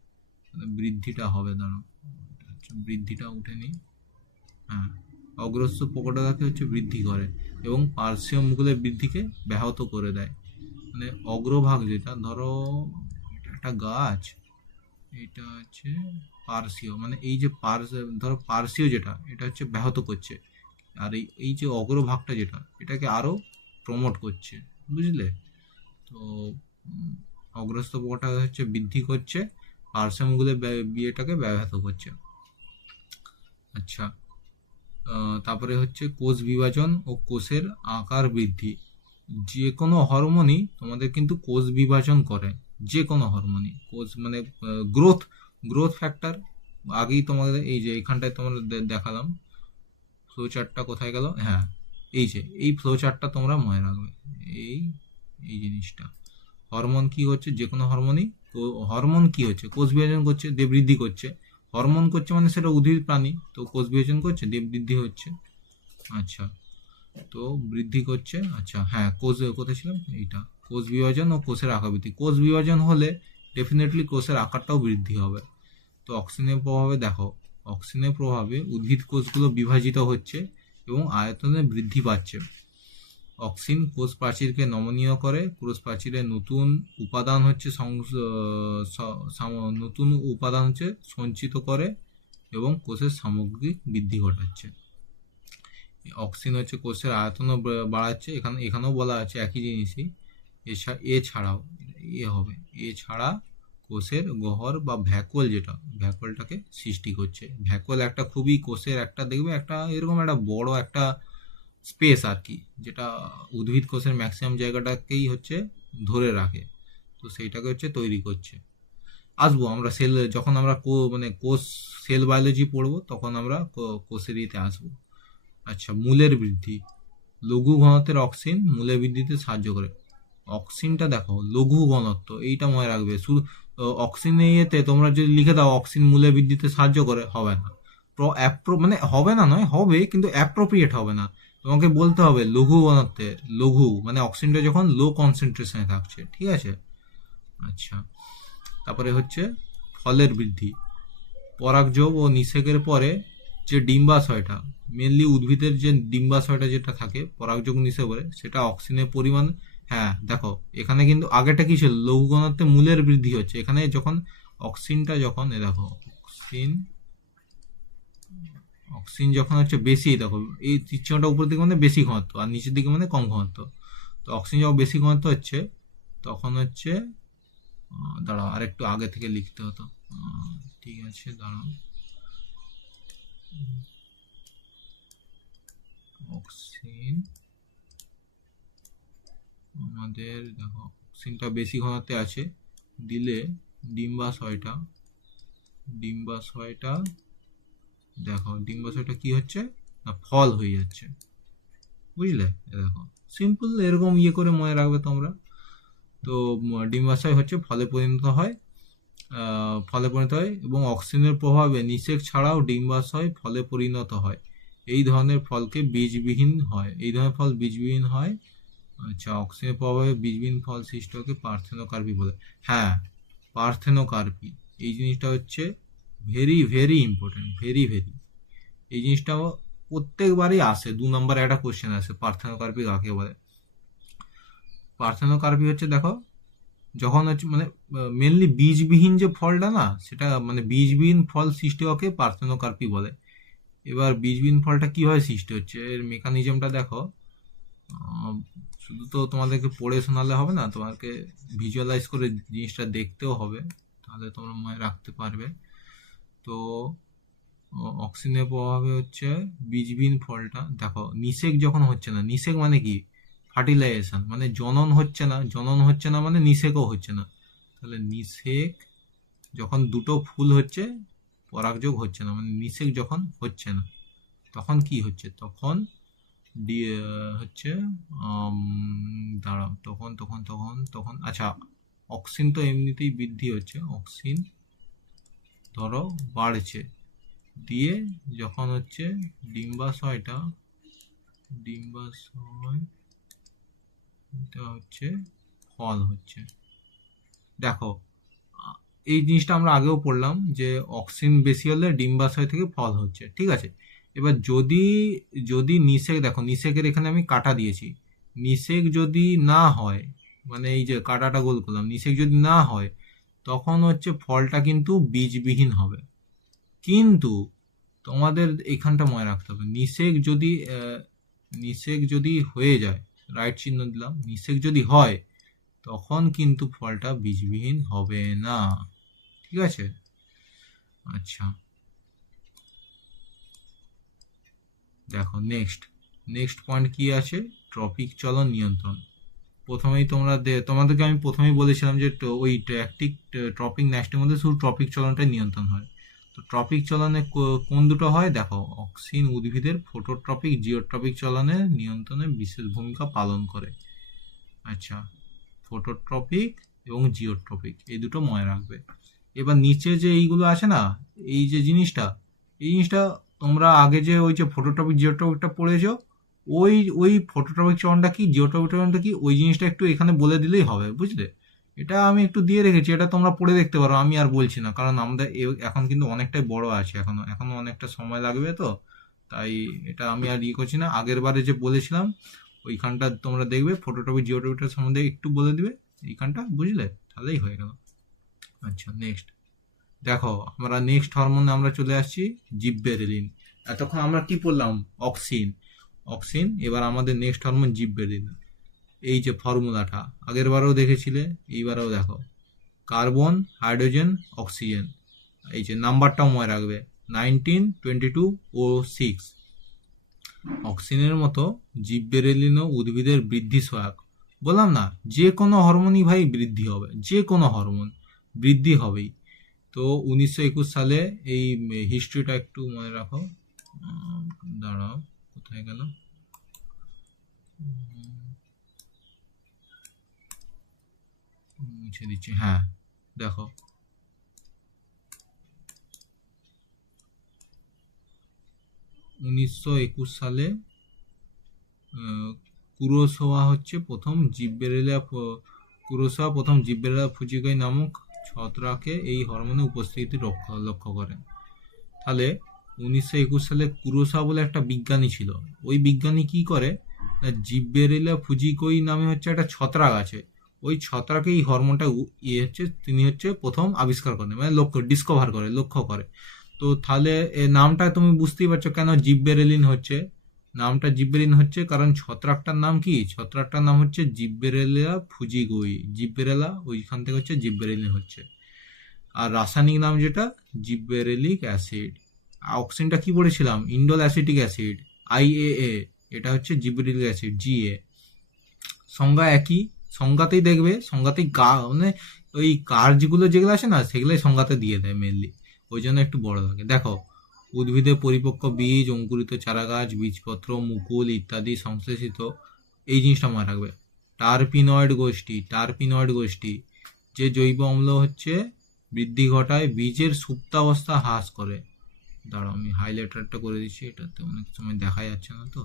মানে বৃদ্ধিটা হবে, দাঁড়াও, বৃদ্ধিটা উঠে নি। হ্যাঁ, অগ্রস্ত প্রকটতাকে হচ্ছে বৃদ্ধি করে এবং পার্শ্বীয় মুকুলের বৃদ্ধিকে ব্যাহত করে দেয়। মানে অগ্রভাগ যেটা, ধরো এটা একটা গাছ, এটা হচ্ছে পার্শ্বীয়, মানে এই যে ধরো পার্শ্বীয় যেটা, এটা হচ্ছে ব্যাহত করছে। আর এই এই যে অগ্রভাগটা যেটা, এটাকে আরো প্রমোট করছে, বুঝলে? তো অগ্রস্ত প্রকটতা হচ্ছে বৃদ্ধি করছে, পার্শ্বীয় মুকুলের বিয়েটাকে ব্যাহত করছে। আচ্ছা, তারপরে হচ্ছে কোষ বিভাজন ও কোষের আকার বৃদ্ধি। যে কোনো হরমোনই তোমাদের কিন্তু কোষ বিভাজন করে, যে কোনো হরমোনই। কোষ মানে গ্রোথ, গ্রোথ ফ্যাক্টর। আগেই তোমাদের এই যে এইখানটায় তোমাদের দেখালাম, ফ্লো চার্টটা কোথায় গেল, হ্যাঁ, এই যে এই ফ্লো চার্টটা তোমরা মনে রাখবে, এই এই জিনিসটা। হরমোন কি হচ্ছে, যে কোনো হরমোনই, হরমোন কি হচ্ছে, কোষ বিভাজন করছে, দিয়ে বৃদ্ধি করছে। হরমোন করছে মানে সেটা উদ্ভিদ প্রাণী, তো কোষ বিভাজন করছে, দিয়ে বৃদ্ধি হচ্ছে। আচ্ছা, তো বৃদ্ধি করছে। আচ্ছা, হ্যাঁ, কোষ কোথায় ছিলাম, এইটা। কোষ বিভাজন ও কোষের আকার বৃদ্ধি। কোষ বিভাজন হলে ডেফিনেটলি কোষের আকারটাও বৃদ্ধি হবে। তো অক্সিজেনের প্রভাবে দেখো, অক্সিজেনের প্রভাবে উদ্ভিদ কোষগুলো বিভাজিত হচ্ছে এবং আয়তনে বৃদ্ধি পাচ্ছে। অক্সিন কোষ প্রাচীরকে নমনীয় করে, কোষ প্রাচীরে নতুন উপাদান হচ্ছে নতুন উপাদান হচ্ছে সঞ্চিত করে এবং কোষের সামগ্রিক বৃদ্ধি ঘটাচ্ছে। অক্সিন হচ্ছে কোষের আয়তনও বাড়াচ্ছে, এখানেও বলা আছে একই জিনিসই। এছাড়াও হবে, এছাড়া কোষের গহ্বর বা ভ্যাকুয়াল, যেটা ভ্যাকুয়ালটাকে সৃষ্টি করছে। ভ্যাকুয়াল একটা খুবই কোষের একটা, দেখবে একটা এরকম একটা বড় একটা স্পেস আর কি, যেটা উদ্ভিদ কোষের ম্যাক্সিমাম জায়গাটাকেই হচ্ছে ধরে রাখে। তো সেইটাকে হচ্ছে তৈরি করছে। আসবো আমরা সেল, যখন আমরা মানে কোষ সেল বায়োলজি পড়বো, তখন আমরা কোষের ইতে আসবো। আচ্ছা, মূলের বৃদ্ধি। লঘু ঘনত্বের অক্সিন মূলের বৃদ্ধিতে সাহায্য করে। অক্সিনটা দেখো লঘু ঘনত্ব, এইটা মনে রাখবে। শুধু অক্সিনে ইয়েতে তোমরা যদি লিখে দাও অক্সিন মূলের বৃদ্ধিতে সাহায্য করে, হবে না। মানে হবে না নয়, হবে কিন্তু অ্যাপ্রোপ্রিয়েট হবে না। তোমাকে বলতে হবে লঘু ঘনত্বের, লঘু মানে অক্সিজেনটা যখন লো কনসেন্ট্রেশনে থাকছে, ঠিক আছে? আচ্ছা, তারপরে হচ্ছে ফলের বৃদ্ধি। পরাগযোগ ও নিষেকের পরে যে ডিম্বাশয়টা, মেনলি উদ্ভিদের যে ডিম্বাশয়টা যেটা থাকে পরাগযোগ নিষেক করে, সেটা অক্সিজেনের পরিমাণ। হ্যাঁ দেখো, এখানে কিন্তু আগেটা কি ছিল, লঘু ঘনত্বে মূলের বৃদ্ধি হচ্ছে, এখানে যখন অক্সিজেনটা যখন দেখো, অক্সিজেন যখন হচ্ছে বেশি, দেখো এই চিত্রটা উপর দিকে মানে বেশি ঘনত্ব, আর নিচের দিকে মানে কম ঘনত্ব। তো অক্সিজেন যখন বেশি ঘনত্ব হচ্ছে, তখন হচ্ছে দাঁড়াও আর একটু আগে থেকে লিখতে হতো। ঠিক আছে, দাঁড়াও। অক্সিজেন আমাদের দেখো, অক্সিজেনটা বেশি ঘনত্বে আছে, দিলে ডিম্বাশয়টা, ডিম্বাশয়টা দেখো, ডিম্বাশয়টা কি হচ্ছে না, ফল হয়ে যাচ্ছে, বুঝলে? দেখো সিম্পল এরকম ইয়ে করে মনে রাখবে তোমরা। তো ডিম্বাশয় হচ্ছে ফলে পরিণত হয়, ফলে পরিণত হয় এবং অক্সিজেনের প্রভাবে নিষেক ছাড়াও ডিম্বাশয় ফলে পরিণত হয়। এই ধরনের ফলকে বীজবিহীন হয়, এই ধরনের ফল বীজবিহীন হয়। আচ্ছা, অক্সিজেনের প্রভাবে বীজবিহীন ফল সৃষ্টকে পার্থেনোকার্পি বলে। হ্যাঁ, পার্থেনোকার্পি, এই জিনিসটা হচ্ছে very very important, very very. এই জিনিসটা প্রত্যেকবারই আসে, 2 নম্বরে একটা কোশ্চেন আসে, পার্থেনোকার্পি কাকে বলে। পার্থেনোকার্পি হচ্ছে দেখো, যখন হচ্ছে মানে মেনলি বীজবিহীন যে ফলটা না, সেটা মানে বীজবিহীন ফল সৃষ্টি হওয়াকে পার্থেনোকার্পি বলে। এবার বীজবিহীন ফলটা কিভাবে সৃষ্টি হচ্ছে, এর মেকানিজমটা দেখো। শুধু তো তোমাদেরকে পড়ে শোনালে হবে না, তোমাকে ভিজুয়ালাইজ করে জিনিসটা দেখতেও হবে, তাহলে তোমরা মনে রাখতে পারবে। তো অক্সিনের প্রভাবে হচ্ছে বীজবিহীন ফলটা, দেখো নিষেক যখন হচ্ছে না, নিষেক মানে কি, ফার্টিলাইজেশন মানে জনন হচ্ছে না, জনন হচ্ছে না মানে নিষেকও হচ্ছে না। তাহলে নিষেক যখন দুটো ফুল হচ্ছে, পরাগযোগ হচ্ছে না, মানে নিষেক যখন হচ্ছে না, তখন কি হচ্ছে, তখন হচ্ছে দাঁড়াও, তখন তখন তখন তখন আচ্ছা, অক্সিন তো এমনিতেই বৃদ্ধি হচ্ছে, অক্সিন ধরো বাড়ছে, দিয়ে যখন হচ্ছে ডিম্বাশয়টা, ডিম্বাশয় এটা হচ্ছে ফল হচ্ছে। দেখো এই জিনিসটা আমরা আগেও পড়লাম যে অক্সিন বেশি হলে ডিম্বাশয় থেকে ফল হচ্ছে, ঠিক আছে। এবার যদি যদি নিষেক, দেখো নিষেকের এখানে আমি কাটা দিয়েছি, নিষেক যদি না হয়, মানে এই যে কাটাটা গোল করলাম, নিষেক যদি না হয় তখন হচ্ছে ফলটা কিন্তু বীজবিহীন হবে। কিন্তু তোমাদের এখানটা মনে রাখতে হবে, নিষেক যদি হয়ে যায়, রাইট চিহ্ন দিলাম, নিষেক যদি হয় তখন কিন্তু ফলটা বীজবিহীন হবে না, ঠিক আছে। আচ্ছা দেখো নেক্সট নেক্সট পয়েন্ট কি আছে, ট্রপিক চলন নিয়ন্ত্রণ। প্রথমেই তোমাদেরকে আমি প্রথমেই বলেছিলাম যে ওই ট্র্যাকটিক ট্রপিক ন্যাস্টের মধ্যে শুধু ট্রপিক চলনটাই নিয়ন্ত্রণ হয়। তো ট্রপিক চলনে কোন দুটো হয়, দেখো অক্সিন উদ্ভিদের ফটোট্রপিক জিওট্রপিক চলনে নিয়ন্ত্রণে বিশেষ ভূমিকা পালন করে। আচ্ছা, ফটোট্রপিক এবং জিওট্রপিক এই দুটো মনে রাখবে। এবার নিচে যে এইগুলো আছে না, এই যে এই জিনিসটা তোমরা আগে যে ওই যে ফটোট্রপিক জিওট্রপিকটা পড়েছো, ওই ওই ফটোট্রপিক চলনটা কি, জিওট্রপিক চলনটা কি, ওই জিনিসটা একটু এখানে বলে দিলেই হবে, বুঝলে। এটা আমি একটু দিয়ে রেখেছি, এটা তোমরা পড়ে দেখতে পারো, আমি আর বলছি না, কারণ আমাদের এখন কিন্তু অনেকটাই বড় আছে, এখনো অনেকটা সময় লাগবে, তো তাই এটা আমি আর ইয়ে করছি না। আগের বারে যে বলেছিলাম ওইখানটা তোমরা দেখবে, ফটোট্রপিক জিওট্রপিকটার সম্বন্ধে একটু বলে দিবে এইখানটা, বুঝলে, তাহলেই হয়ে গেল। আচ্ছা নেক্সট দেখো, আমরা নেক্সট হরমোনে আমরা চলে আসছি, জিববেরেলিন। এতক্ষণ আমরা কি পড়লাম, অক্সিন, অক্সিন, এবার আমাদের নেক্সট হরমোন জিববেরেলিন। এই যে ফর্মুলাটা আগের বারেও দেখেছিলে, এইবারেও দেখো, কার্বন, হাইড্রোজেন, অক্সিজেন, এই যে নাম্বারটাও মনে রাখবে, 19, 22, O6। অক্সিজেনের মতো জিববেরেলিনও উদ্ভিদের বৃদ্ধি সহায়ক। বললাম না, যে কোনো হরমোনই ভাই বৃদ্ধি হবে, যে কোনো হরমোন বৃদ্ধি হবেই। তো 1921 সালে এই হিস্ট্রিটা একটু মনে রাখো, দাঁড়াও কোথায় গেল, মুছে দিচ্ছি, হ্যাঁ দেখো 1921 সালে কুরোসাওয়া হচ্ছে প্রথম জিববেরেলিয়া কুরোসাওয়া প্রথম জিববেরেলিয়া ফুজিকোই নামক ছত্রাকে এই হরমোনের উপস্থিতি লক্ষ্য করেন। তাহলে 1921 সালে কুরোসাওয়া বলে একটা বিজ্ঞানী ছিল, ওই বিজ্ঞানী কি করে না, জিববেরেলিয়া ফুজিকোই নামে হচ্ছে একটা ছত্রাক আছে, ওই ছত্রাকে এই হরমোনটা তিনি হচ্ছে প্রথম আবিষ্কার করেন, মানে লক্ষ্য করে। তো তাহলে নামটা তুমি বুঝতেই পারছো কেন জিববেরেলিন হচ্ছে। নামটা জিববেরেলিন হচ্ছে কারণ ছত্রাকটার নাম কি, ছত্রাকটার নাম হচ্ছে জিববেরেলিয়া ফুজিগোই, জিববেরেলা ওইখান থেকে হচ্ছে জিববেরেলিন হচ্ছে। আর রাসায়নিক নাম যেটা, জিববেরেলিক অ্যাসিড। অক্সিনটা কি পড়েছিলাম, ইন্ডোল অ্যাসিটিক অ্যাসিড, IAA, এটা হচ্ছে জিবরেলিক অ্যাসিড, GA। সংজ্ঞা একই, সংজ্ঞাতেই দেখবে, সংজ্ঞাতেই মানে ওই কার্যগুলো যেগুলো আছে না, সেগুলোই সংজ্ঞাতে দিয়ে দেয় মেনলি, ওই জন্য একটু বড় থাকে। দেখো, উদ্ভিদের পরিপক্ক বীজ, অঙ্কুরিত চারাগাছ, বীজপত্র, মুকুল ইত্যাদি সংশ্লেষিত, এই জিনিসটা মনে রাখবে। টারপিনয়েড গোষ্ঠী যে জৈব অম্ল হচ্ছে বৃদ্ধি ঘটায়, বীজের সুপ্তাবস্থা হ্রাস করে। দাঁড়াও আমি হাইলাইটারটা করে দিচ্ছি, এটাতে অনেক সময় দেখা যাচ্ছে না তো।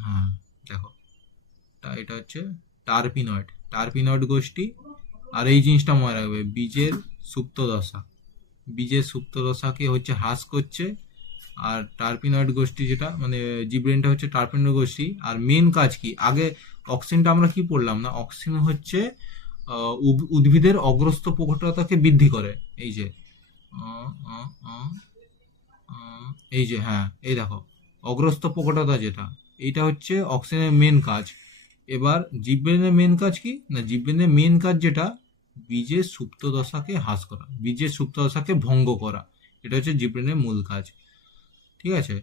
হ্যাঁ দেখো, এটা হচ্ছে টারপিনয়েড গোষ্ঠী। আর এই জিনিসটা মনে রাখবে, বীজের সুপ্ত দশাকে হচ্ছে হ্রাস করছে। আর টারপিনয়েড গোষ্ঠী যেটা মানে জিব্রেনটা হচ্ছে টারপিনয়েড গোষ্ঠী। আর মেন কাজ কি, আগে অক্সিনটা আমরা কি পড়লাম না, অক্সিন হচ্ছে উদ্ভিদের অগ্রস্ত প্রকটতাকে বৃদ্ধি করে। এই যে এই যে হ্যাঁ, এই দেখো অগ্রস্ত প্রকটতা যেটা, এইটা হচ্ছে অক্সিজেনের মেন কাজ। এবার জীববিজ্ঞানের মেন কাজ কি না, জীববিজ্ঞানের মেন কাজ যেটা, বীজের সুপ্ত দশাকে হ্রাস করা, বীজের সুপ্ত দশাকে ভঙ্গ করা, এটা হচ্ছে জীববিজ্ঞানের মূল কাজ। ঠিক আছে,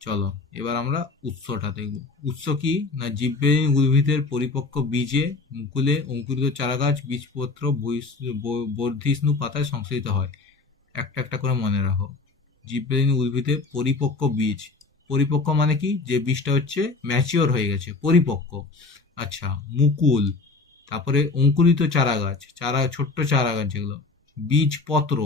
চলো এবার আমরা উৎসটা দেখব। উৎস কি না, জীববিহীন উদ্ভিদের পরিপক্ক বীজে, মুকুলে, অঙ্কুরিত চারাগাছ, বীজপত্র, বর্ধিষ্ণু পাতায় সংশ্লেষিত হয়। একটা একটা করে মনে রাখো। জীববিহীন উদ্ভিদের পরিপক্ক বীজ, পরিপক্ক মানে কি, যে বীজটা হচ্ছে ম্যাচিওর হয়ে গেছে, পরিপক্ক। আচ্ছা, মুকুল, তারপরে অঙ্কুরিত চারাগাছ, ছোট্ট চারাগাছ যেগুলো, বীজপত্র,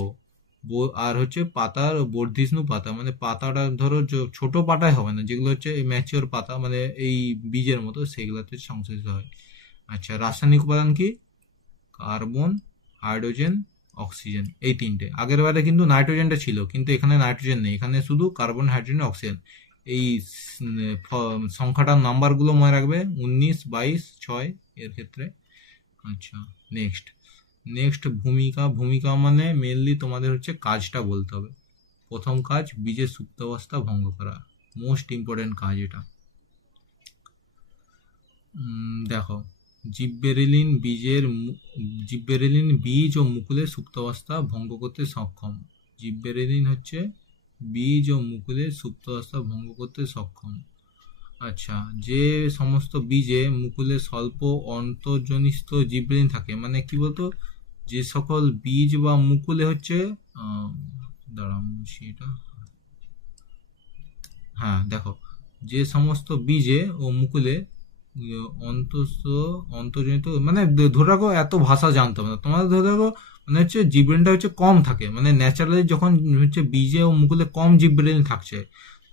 আর হচ্ছে পাতার বর্ধিষ্ণু পাতা, মানে পাতাটা ধরো ছোট পাতায় হবে না, যেগুলো হচ্ছে ম্যাচিওর পাতা মানে এই বীজের মতো, সেগুলোতে সংশ্লেষিত হয়। আচ্ছা, রাসায়নিক উপাদান কি, কার্বন, হাইড্রোজেন, অক্সিজেন, এই তিনটে। আগের বারে কিন্তু নাইট্রোজেনটা ছিল, কিন্তু এখানে নাইট্রোজেন নেই, এখানে শুধু কার্বন, হাইড্রোজেন, অক্সিজেন। এই সংখ্যাটার নাম্বারগুলো মনে রাখবে, 19, 22, 6 এর ক্ষেত্রে। আচ্ছা, নেক্সট নেক্সট ভূমিকা। ভূমিকা মানে মেনলি তোমাদের হচ্ছে কাজটা বলতে হবে। প্রথম কাজ, বীজের সুপ্তাবস্থা ভঙ্গ করা, মোস্ট ইম্পর্টেন্ট কাজ এটা। দেখো, জিববেরেলিন বীজ ও মুকুলের সুপ্তাবস্থা ভঙ্গ করতে সক্ষম। জিববেরেলিন হচ্ছে বীজ ও মুকুলের সুপ্তাবস্থা ভঙ্গ করতে সক্ষম। আচ্ছা, যে সমস্ত বীজে মুকুলে স্বল্প অন্তর্জনিত জিবরেলিন থাকে, মানে কি বলতো, যে সকল বীজ বা মুকুলে হচ্ছে দাঁড়াও সেটা, হ্যাঁ দেখো, যে সমস্ত বীজে ও মুকুলে অন্তর্জনিত, মানে ধরে রাখো, এত ভাষা জানতে হবে না তোমাদের, ধরে রাখো মানে হচ্ছে জিবরেলিনটা হচ্ছে কম থাকে, মানে ন্যাচারালি যখন হচ্ছে বীজে ও মুকুলে কম জিবরেলিন থাকছে,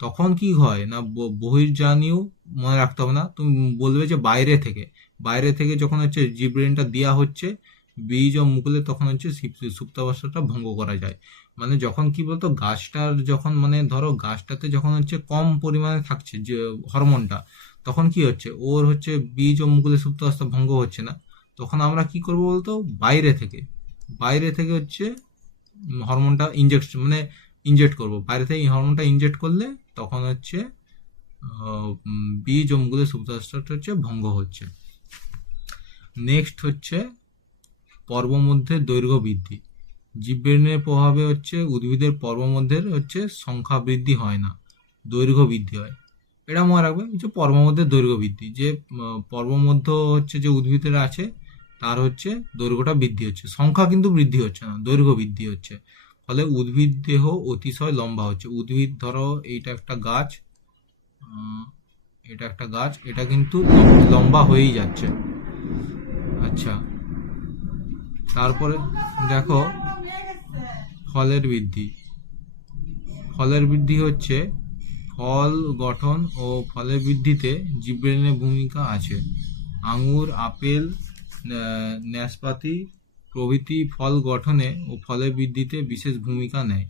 তখন কি হয় না, বহির্জানীয় মনে রাখতে হবে না, তুমি বলবে যে বাইরে থেকে, বাইরে থেকে যখন হচ্ছে জিবরেলিনটা দেওয়া হচ্ছে বীজ ও মুকুলে, তখন হচ্ছে সুপ্তাবস্থাটা ভঙ্গ করা যায়। মানে যখন কি বলতো, গাছটার যখন মানে ধরো গাছটাতে যখন হচ্ছে কম পরিমাণে থাকছে যে হরমোনটা, তখন কি হচ্ছে, ওর হচ্ছে বীজ ও মুকুলে সুপ্তাবস্থা ভঙ্গ হচ্ছে না, তখন আমরা কি করব বলতো, বাইরে থেকে হচ্ছে হরমোনটা ইনজেক্ট করব, বাইরে থেকে হরমোনটা ইনজেক্ট করলে তখন হচ্ছে বীজ ও মুকুলের সুপ্তাবস্থাটা হচ্ছে ভঙ্গ হচ্ছে। নেক্সট হচ্ছে পর্বমধ্যের দৈর্ঘ্য বৃদ্ধি। জীববিজ্ঞানের প্রভাবে হচ্ছে উদ্ভিদের পর্বমধ্যের হচ্ছে সংখ্যা বৃদ্ধি হয় না, দৈর্ঘ্য বৃদ্ধি হয়। এটা মনে রাখবে, হচ্ছে পর্বমধ্যের দৈর্ঘ্য বৃদ্ধি, যে পর্বমধ্য হচ্ছে যে উদ্ভিদের আছে, তার হচ্ছে দৈর্ঘ্যটা বৃদ্ধি হচ্ছে, সংখ্যা কিন্তু বৃদ্ধি হচ্ছে না, দৈর্ঘ্য বৃদ্ধি হচ্ছে। ফলে উদ্ভিদ দেহ অতিশয় লম্বা হচ্ছে। উদ্ভিদ ধরো এইটা একটা গাছ, এটা কিন্তু লম্বা হয়েই যাচ্ছে। আচ্ছা, তারপরে দেখো ফলের বৃদ্ধি। ফলের বৃদ্ধি হচ্ছে, ফল গঠন ও ফলের বৃদ্ধিতে জীববিজ্ঞানের ভূমিকা আছে। আঙুর, আপেল, নাশপাতি প্রভৃতি ফল গঠনে ও ফলের বৃদ্ধিতে বিশেষ ভূমিকা নেয়।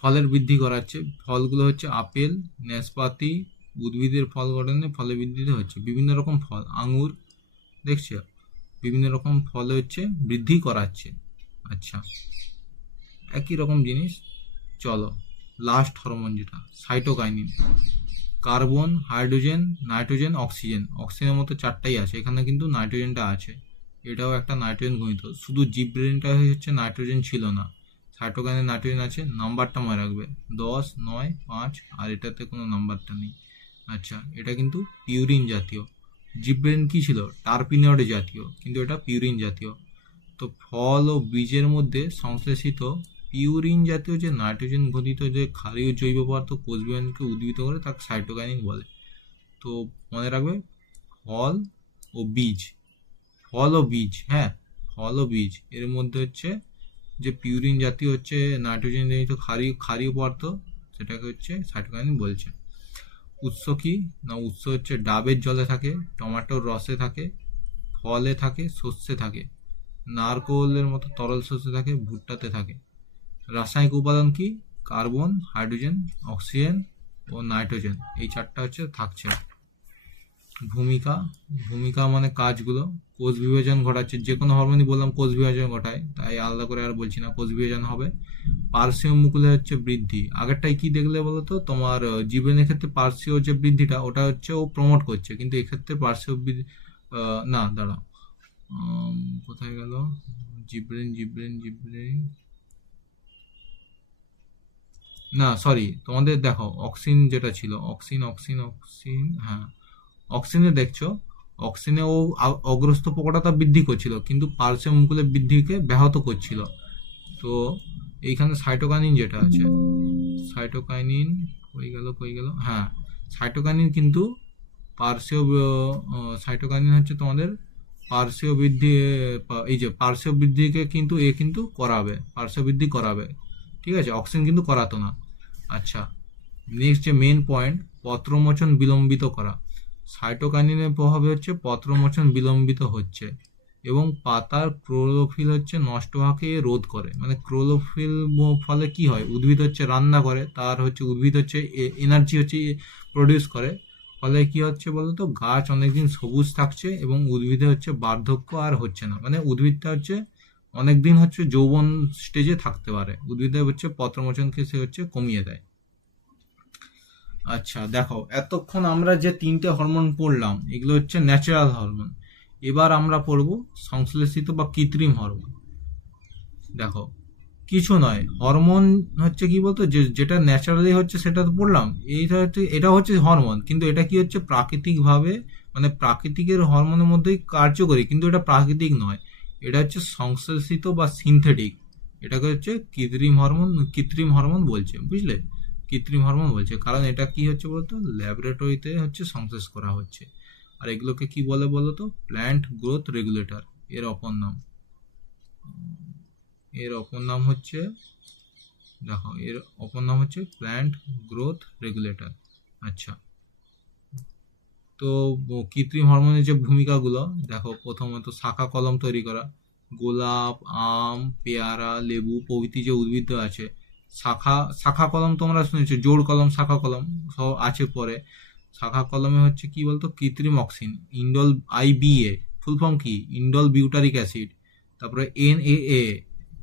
ফলের বৃদ্ধি করাচ্ছে, ফলগুলো হচ্ছে আপেল, নাশপাতি, উদ্ভিদের ফল গঠনে, ফলের বৃদ্ধিতে হচ্ছে বিভিন্ন রকম ফল, আঙুর, দেখছো, বিভিন্ন রকম ফল হচ্ছে বৃদ্ধি করাচ্ছে। আচ্ছা, একই রকম জিনিস। চলো, লাস্ট হরমোন যেটা cytokinin. Carbon, hydrogen, nitrogen, oxygen, অক্সিজেনের মতো চারটাই আছে, এখানে কিন্তু নাইট্রোজেনটা আছে, এটাও একটা নাইট্রোজেন ঘনিত। শুধু জিবরেলিনটা হচ্ছে নাইট্রোজেন ছিল না, সাইটোকাইনে নাইট্রোজেন আছে। নাম্বারটা মনে রাখবে, 10, 9, 5, আর এটাতে কোনো নাম্বারটা নেই। আচ্ছা, এটা কিন্তু পিউরিন জাতীয়। জিবরেলিন কি ছিল, টার্পিনয়েড জাতীয়, কিন্তু এটা পিউরিন জাতীয়। তো ফল ও বীজের মধ্যে সংশ্লেষিত পিউরিন জাতীয় যে নাইট্রোজেন ঘটিত যে ক্ষারীয় জৈব পদার্থ কোষবিভাজনকে উদ্দীপিত করে, তাকে সাইটোকাইনিন বলে। তো মনে রাখবে, ফল ও বীজ, হ্যাঁ, ফল ও বীজ এর মধ্যে হচ্ছে যে পিউরিন জাতীয় হচ্ছে নাইট্রোজেন জনিত ক্ষারীয় পদার্থ, সেটাকে হচ্ছে সাইটোকাইনিন বলছে। উৎস কি না, উৎস হচ্ছে ডাবের জলে থাকে, টমেটোর রসে থাকে, ফলে থাকে, শস্যে থাকে, নারকোলের মতো তরল শস্যে থাকে, ভুট্টাতে থাকে। রাসায়নিক উপাদান কি, কার্বন, হাইড্রোজেন, অক্সিজেন ও নাইট্রোজেন, এই চারটা হচ্ছে থাকছে। ভূমিকা, ভূমিকা মানে কাজগুলো, কোষ বিভাজন ঘটাচ্ছে, যে কোনো হরমোনই বললাম কোষ বিভাজন ঘটায়, তাই আলাদা করে আর বলছি না, কোষ বিভাজন হবে। পার্শ্বীয় মুকুলে হচ্ছে বৃদ্ধি, আগেরটাই কি দেখলে বলো তো, তোমার জীবনের ক্ষেত্রে পার্শ্বীয় যে বৃদ্ধিটা ওটা হচ্ছে ও প্রমোট করছে, কিন্তু এক্ষেত্রে পার্শ্বীয় না দাঁড়াও, উম, কোথায় গেল, জিব্রেন জিব্রেন জিব্রেন, না সরি, তোমাদের দেখো অক্সিন যেটা ছিল, অক্সিন অক্সিন অক্সিন, হ্যাঁ অক্সিনে দেখছো, অক্সিনে ও অগ্রস্ত প্রকটতা বৃদ্ধি করছিল, কিন্তু পার্শ্ব মুকুলের বৃদ্ধিকে ব্যাহত করছিল। তো এইখানে সাইটোকাইনিন যেটা আছে, সাইটোকাইনিন কই গেল, হ্যাঁ সাইটোকাইনিন কিন্তু পার্শ্বীয় সাইটোকাইনিন হচ্ছে তোমাদের পার্শ্বীয় বৃদ্ধি, এই যে পার্শ্বীয় বৃদ্ধিকে কিন্তু এ কিন্তু করাবে, পার্শ্ব বৃদ্ধি করাবে, ঠিক আছে, অক্সিজেন কিন্তু করাতো না। আচ্ছা, নেক্সট যে মেন পয়েন্ট, পত্রমোচন বিলম্বিত করা, সাইটোকাইনিনের প্রভাবে হচ্ছে পত্রমোচন বিলম্বিত হচ্ছে, এবং পাতার ক্লোরোফিল হচ্ছে নষ্ট হওয়াকে রোধ করে, মানে ক্লোরোফিল ফলে কি হয়, উদ্ভিদ হচ্ছে রান্না করে, তার হচ্ছে উদ্ভিদ হচ্ছে এনার্জি হচ্ছে প্রডিউস করে, ফলে কি হচ্ছে বলতো, গাছ অনেকদিন সবুজ থাকছে এবং উদ্ভিদে হচ্ছে বার্ধক্য আর হচ্ছে না, মানে উদ্ভিদটা হচ্ছে অনেকদিন হচ্ছে যৌবন স্টেজে থাকতে পারে, উদ্ভিদে হচ্ছে পত্রমোচনকে সে হচ্ছে কমিয়ে দেয়। আচ্ছা দেখো, এতক্ষণ আমরা যে তিনটে হরমোন পড়লাম এগুলো হচ্ছে ন্যাচারাল হরমোন, এবার আমরা পড়বো সংশ্লেষিত বা কৃত্রিম হরমোন। দেখো, কিছু নয়, হরমোন হচ্ছে কি বলতো, যেটা ন্যাচারালি হচ্ছে সেটা তো পড়লাম, এটা হচ্ছে হরমোন, কিন্তু এটা কি হচ্ছে প্রাকৃতিক ভাবে, মানে প্রাকৃতিকের হরমোনের মধ্যেই কার্যকরী, কিন্তু এটা প্রাকৃতিক নয়, এটা হচ্ছে সংশ্লেষিত বা সিনথেটিক, এটাকে হচ্ছে কৃত্রিম হরমোন বলছে, বুঝলে, কৃত্রিম হরমোন বলছে, কারণ এটা কি হচ্ছে বলতো, ল্যাবরেটরিতে হচ্ছে সংশ্লেষ করা হচ্ছে। আর এগুলোকে কি বলে বলতো, প্ল্যান্ট গ্রোথ রেগুলেটর, এর অপর নাম, এর অপর নাম হচ্ছে, দেখো এর অপর নাম হচ্ছে প্ল্যান্ট গ্রোথ রেগুলেটর। আচ্ছা, তো কৃত্রিম হরমোনের যে ভূমিকাগুলো দেখো, প্রথমত শাখা কলম তৈরি করা, গোলাপ, আম, পেয়ারা, লেবু প্রভৃতি যে উদ্ভিদ আছে, শাখা শাখা কলম তোমরা শুনেছো, জোড় কলম, শাখা কলম সব আছে পরে। শাখা কলমে হচ্ছে কি বলতো, কৃত্রিম অক্সিন, ইন্ডল, আইবিএ ফুল ফর্ম কি, ইন্ডল বিউটারিক অ্যাসিড, তারপরে এনএএ,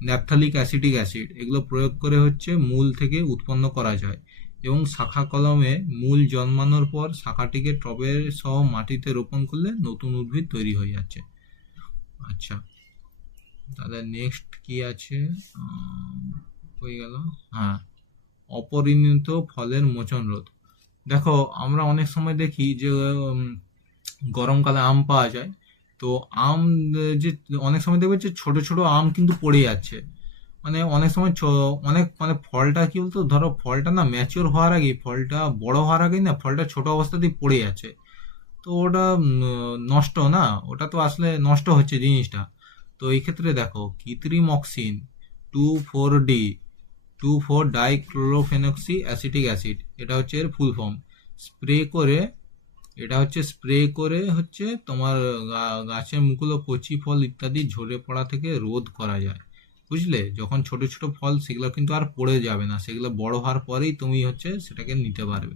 ন্যাপথালিক অ্যাসিটিক অ্যাসিড, এগুলো প্রয়োগ করে হচ্ছে মূল থেকে উৎপন্ন করা যায়, এবং শাখা কলমে মূল জন্মানোর পর শাখাটিকে টবে সহ মাটিতে রোপণ করলে নতুন উদ্ভিদ তৈরি হয়ে যাচ্ছে। আচ্ছা, তাহলে নেক্সট কি আছে, হয়ে গেল, হ্যাঁ অপরিণত ফলের মোচন রোধ। দেখো, আমরা অনেক সময় দেখি যে গরমকালে আম পাওয়া যায়, তো আম যে অনেক সময় দেখবে যে ছোট ছোট আম কিন্তু পড়ে যাচ্ছে, মানে অনেক সময় অনেক মানে ফলটা কি বলতো, ধরো ফলটা না ম্যাচিওর হওয়ার আগে, ফলটা বড় হওয়ার আগেই না ফলটা ছোট অবস্থাতেই পড়ে যাচ্ছে, তো ওটা নষ্ট না, ওটা তো আসলে নষ্ট হচ্ছে জিনিসটা। তো এই ক্ষেত্রে দেখো, কৃত্রিম অক্সিন 2,4-D, 2,4-ডাইক্লোরোফেনক্সি অ্যাসিটিক অ্যাসিড, এটা হচ্ছে এর ফুল ফর্ম, স্প্রে করে, এটা হচ্ছে স্প্রে করে হচ্ছে তোমার গাছের মুকুল ও কচি ফল ইত্যাদি ঝরে পড়া থেকে রোধ করা যায়, বুঝলে, যখন ছোট ছোট ফল সেগুলো কিন্তু আর পড়ে যাবে না, সেগুলো বড় হওয়ার পরেই তুমি হচ্ছে সেটাকে নিতে পারবে।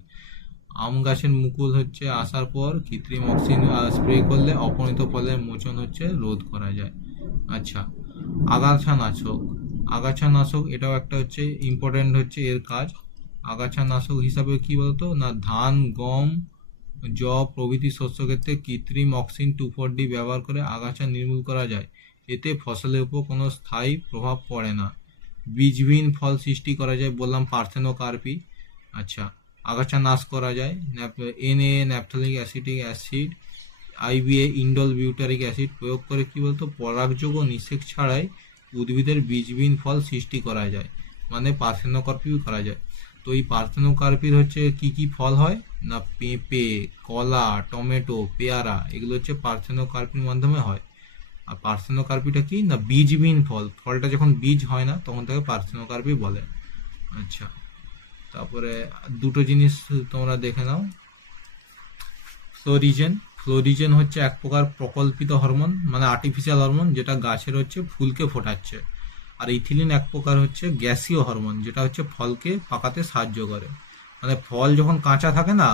আম গাছের মুকুল হচ্ছে আসার পর কৃত্রিম অক্সিজেন স্প্রে করলে অপরিণত ফলের মোচন হচ্ছে রোধ করা যায়। আচ্ছা, আগাছা নাশক, আগাছা নাশক এটাও একটা হচ্ছে ইম্পর্টেন্ট হচ্ছে এর কাজ। আগাছা নাশক হিসাবে কি বলতো না, ধান, গম, যব প্রভৃতি শস্য ক্ষেত্রে কৃত্রিম অক্সিন 2,4-D ব্যবহার করে আগাছা নির্মূল করা যায়, এতে ফসলের উপর কোনো স্থায়ী প্রভাব পড়ে না। বীজহীন ফল সৃষ্টি করা যায়, বললাম পার্থেনোকার্পি। আচ্ছা, আগাছা নাশ করা যায়, NA naphthalic acetic acid, IBA indole butyric acid প্রয়োগ করে কি বলতো, পরাগযোগ নিষেক ছাড়াই উদ্ভিদের বীজহীন ফল সৃষ্টি করা যায়, মানে পার্থেনোকার্পিও করা যায়। তো এই পার্থেনোকার্পির হচ্ছে কি কি ফল হয় না, পেঁপে, কলা, টমেটো, পেয়ারা, এগুলো হচ্ছে পার্থেনোকার্পির মাধ্যমে হয়। আর পার্থেনোকার্পিটা কি না, বীজহীন ফল, ফলটা যখন বীজ হয় না তখন তাকে পার্থেনোকার্পি বলে। আচ্ছা, তারপরে দুটো জিনিস তোমরা দেখে নাও, ফ্লোরিজেন, ফ্লোরিজেন হচ্ছে এক প্রকার প্রকল্পিত হরমোন, মানে আর্টিফিশিয়াল হরমোন, যেটা গাছের হচ্ছে ফুলকে ফোটাচ্ছে। আর ইথিলিন এক প্রকার হচ্ছে গ্যাসীয় হরমোন, যেটা হচ্ছে ফলকে পাকাতে সাহায্য করে, মানে ফল যখন কাঁচা থাকে না,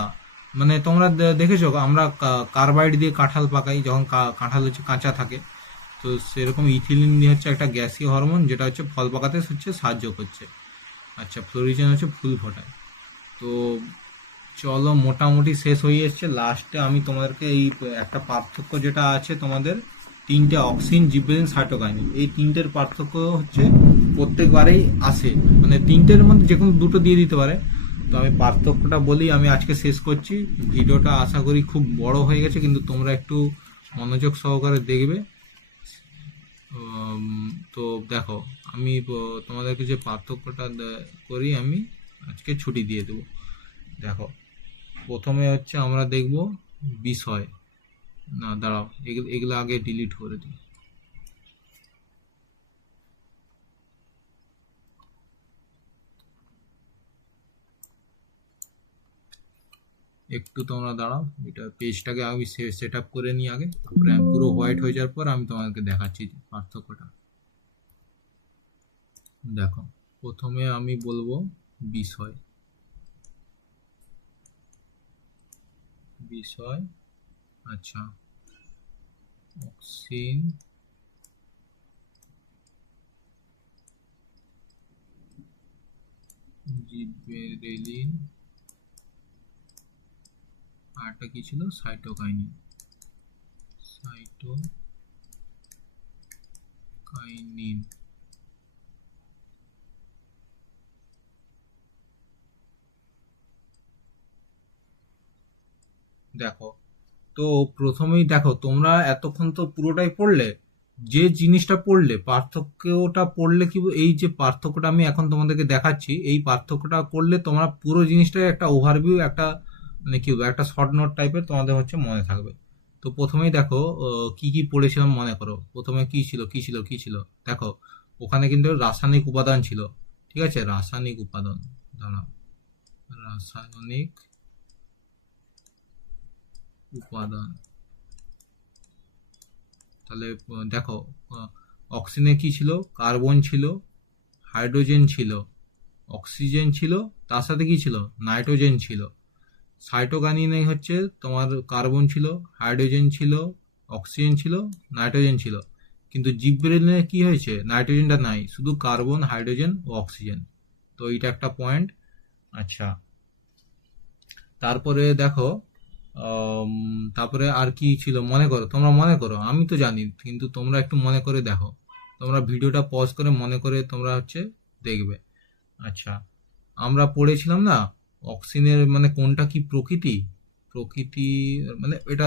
মানে তোমরা দেখেছো আমরা কার্বাইড দিয়ে কাঁঠাল পাকাই যখন কাঁঠাল হচ্ছে কাঁচা থাকে, তো সেরকম ইথিলিন হচ্ছে একটা গ্যাসীয় হরমোন যেটা হচ্ছে ফল পাকাতে হচ্ছে সাহায্য করছে। আচ্ছা, ফ্লোরিজেন হচ্ছে ফুল ফোটায়। তো চলো মোটামুটি শেষ হয়ে এসছে। লাস্টে আমি তোমাদেরকে এই একটা পার্থক্য যেটা আছে তোমাদের, তিনটে অক্সিন, জিবরেলিন, সাইটোকাইনিন, এই তিনটের পার্থক্য হচ্ছে প্রত্যেকবারেই আসে, মানে তিনটের মধ্যে যে কোনো দুটো দিয়ে দিতে পারে। তো আমি পার্থক্যটা বলি, আমি আজকে শেষ করছি। ভিডিওটা আশা করি খুব বড় হয়ে গেছে, কিন্তু তোমরা একটু মনোযোগ সহকারে দেখবে। উম, তো দেখো, আমি তোমাদেরকে যে পার্থক্যটা করি, আমি আজকে ছুটি দিয়ে দেবো। দেখো, প্রথমে হচ্ছে আমরা দেখব বিষয়। না দাঁড়াও, এগুলো আগে ডিলিট করে দিই। একটু তোমরা দাঁড়াও, এটা পেজটাকে আমি সেট আপ করে নিই আগে, তারপরে আমি পুরো হোয়াইট হয়ে যাওয়ার পর আমি তোমাদেরকে দেখাচ্ছি পার্থক্যটা। দেখো, প্রথমে আমি বলবো বিষয়। বিষয়, আচ্ছা, অক্সিন, জিবেরেলিন, আরটা কি ছিল, সাইটোকাইনিন। সাইটোকাইনিন, দেখো। তো প্রথমেই দেখো, তোমরা এতক্ষণ তো পুরোটাই পড়লে, যে জিনিসটা পড়লে পার্থক্যটা পড়লে কি এই যে পার্থক্যটা আমি এখন তোমাদেরকে দেখাচ্ছি, এই পার্থক্যটা করলে তোমরা পুরো জিনিসটাই একটা ওভারভিউ, একটা মানে কি বলবো, একটা শর্ট নোট টাইপের তোমাদের হচ্ছে মনে থাকবে। তো প্রথমেই দেখো কি কি পড়েছিলাম মনে করো। প্রথমে কি ছিল দেখো, ওখানে কিন্তু রাসায়নিক উপাদান ছিল। ঠিক আছে, রাসায়নিক উপাদান, দাঁড়াও, রাসায়নিক উপাদান। তাহলে দেখো, অক্সিজেনে কি ছিল, কার্বন ছিল, হাইড্রোজেন ছিল, অক্সিজেন ছিল, তার সাথে কি ছিল, নাইট্রোজেন ছিল। সাইটোকাইনিনে হচ্ছে তোমার কার্বন ছিল, হাইড্রোজেন ছিল, অক্সিজেন ছিল, নাইট্রোজেন ছিল। কিন্তু জিবরেলিনে কি হয়েছে, নাইট্রোজেনটা নাই, শুধু কার্বন, হাইড্রোজেন ও অক্সিজেন। তো এইটা একটা পয়েন্ট। আচ্ছা, তারপরে দেখো, তারপরে আর কি ছিল মনে করো, তোমরা মনে করো, আমি তো জানি, কিন্তু তোমরা একটু মনে করে দেখো। তোমরা ভিডিওটা পজ করে মনে করে তোমরা হচ্ছে দেখবে। আচ্ছা, আমরা পড়েছিলাম না অক্সিজেনের মানে কোনটা কি প্রকৃতি, প্রকৃতি মানে এটা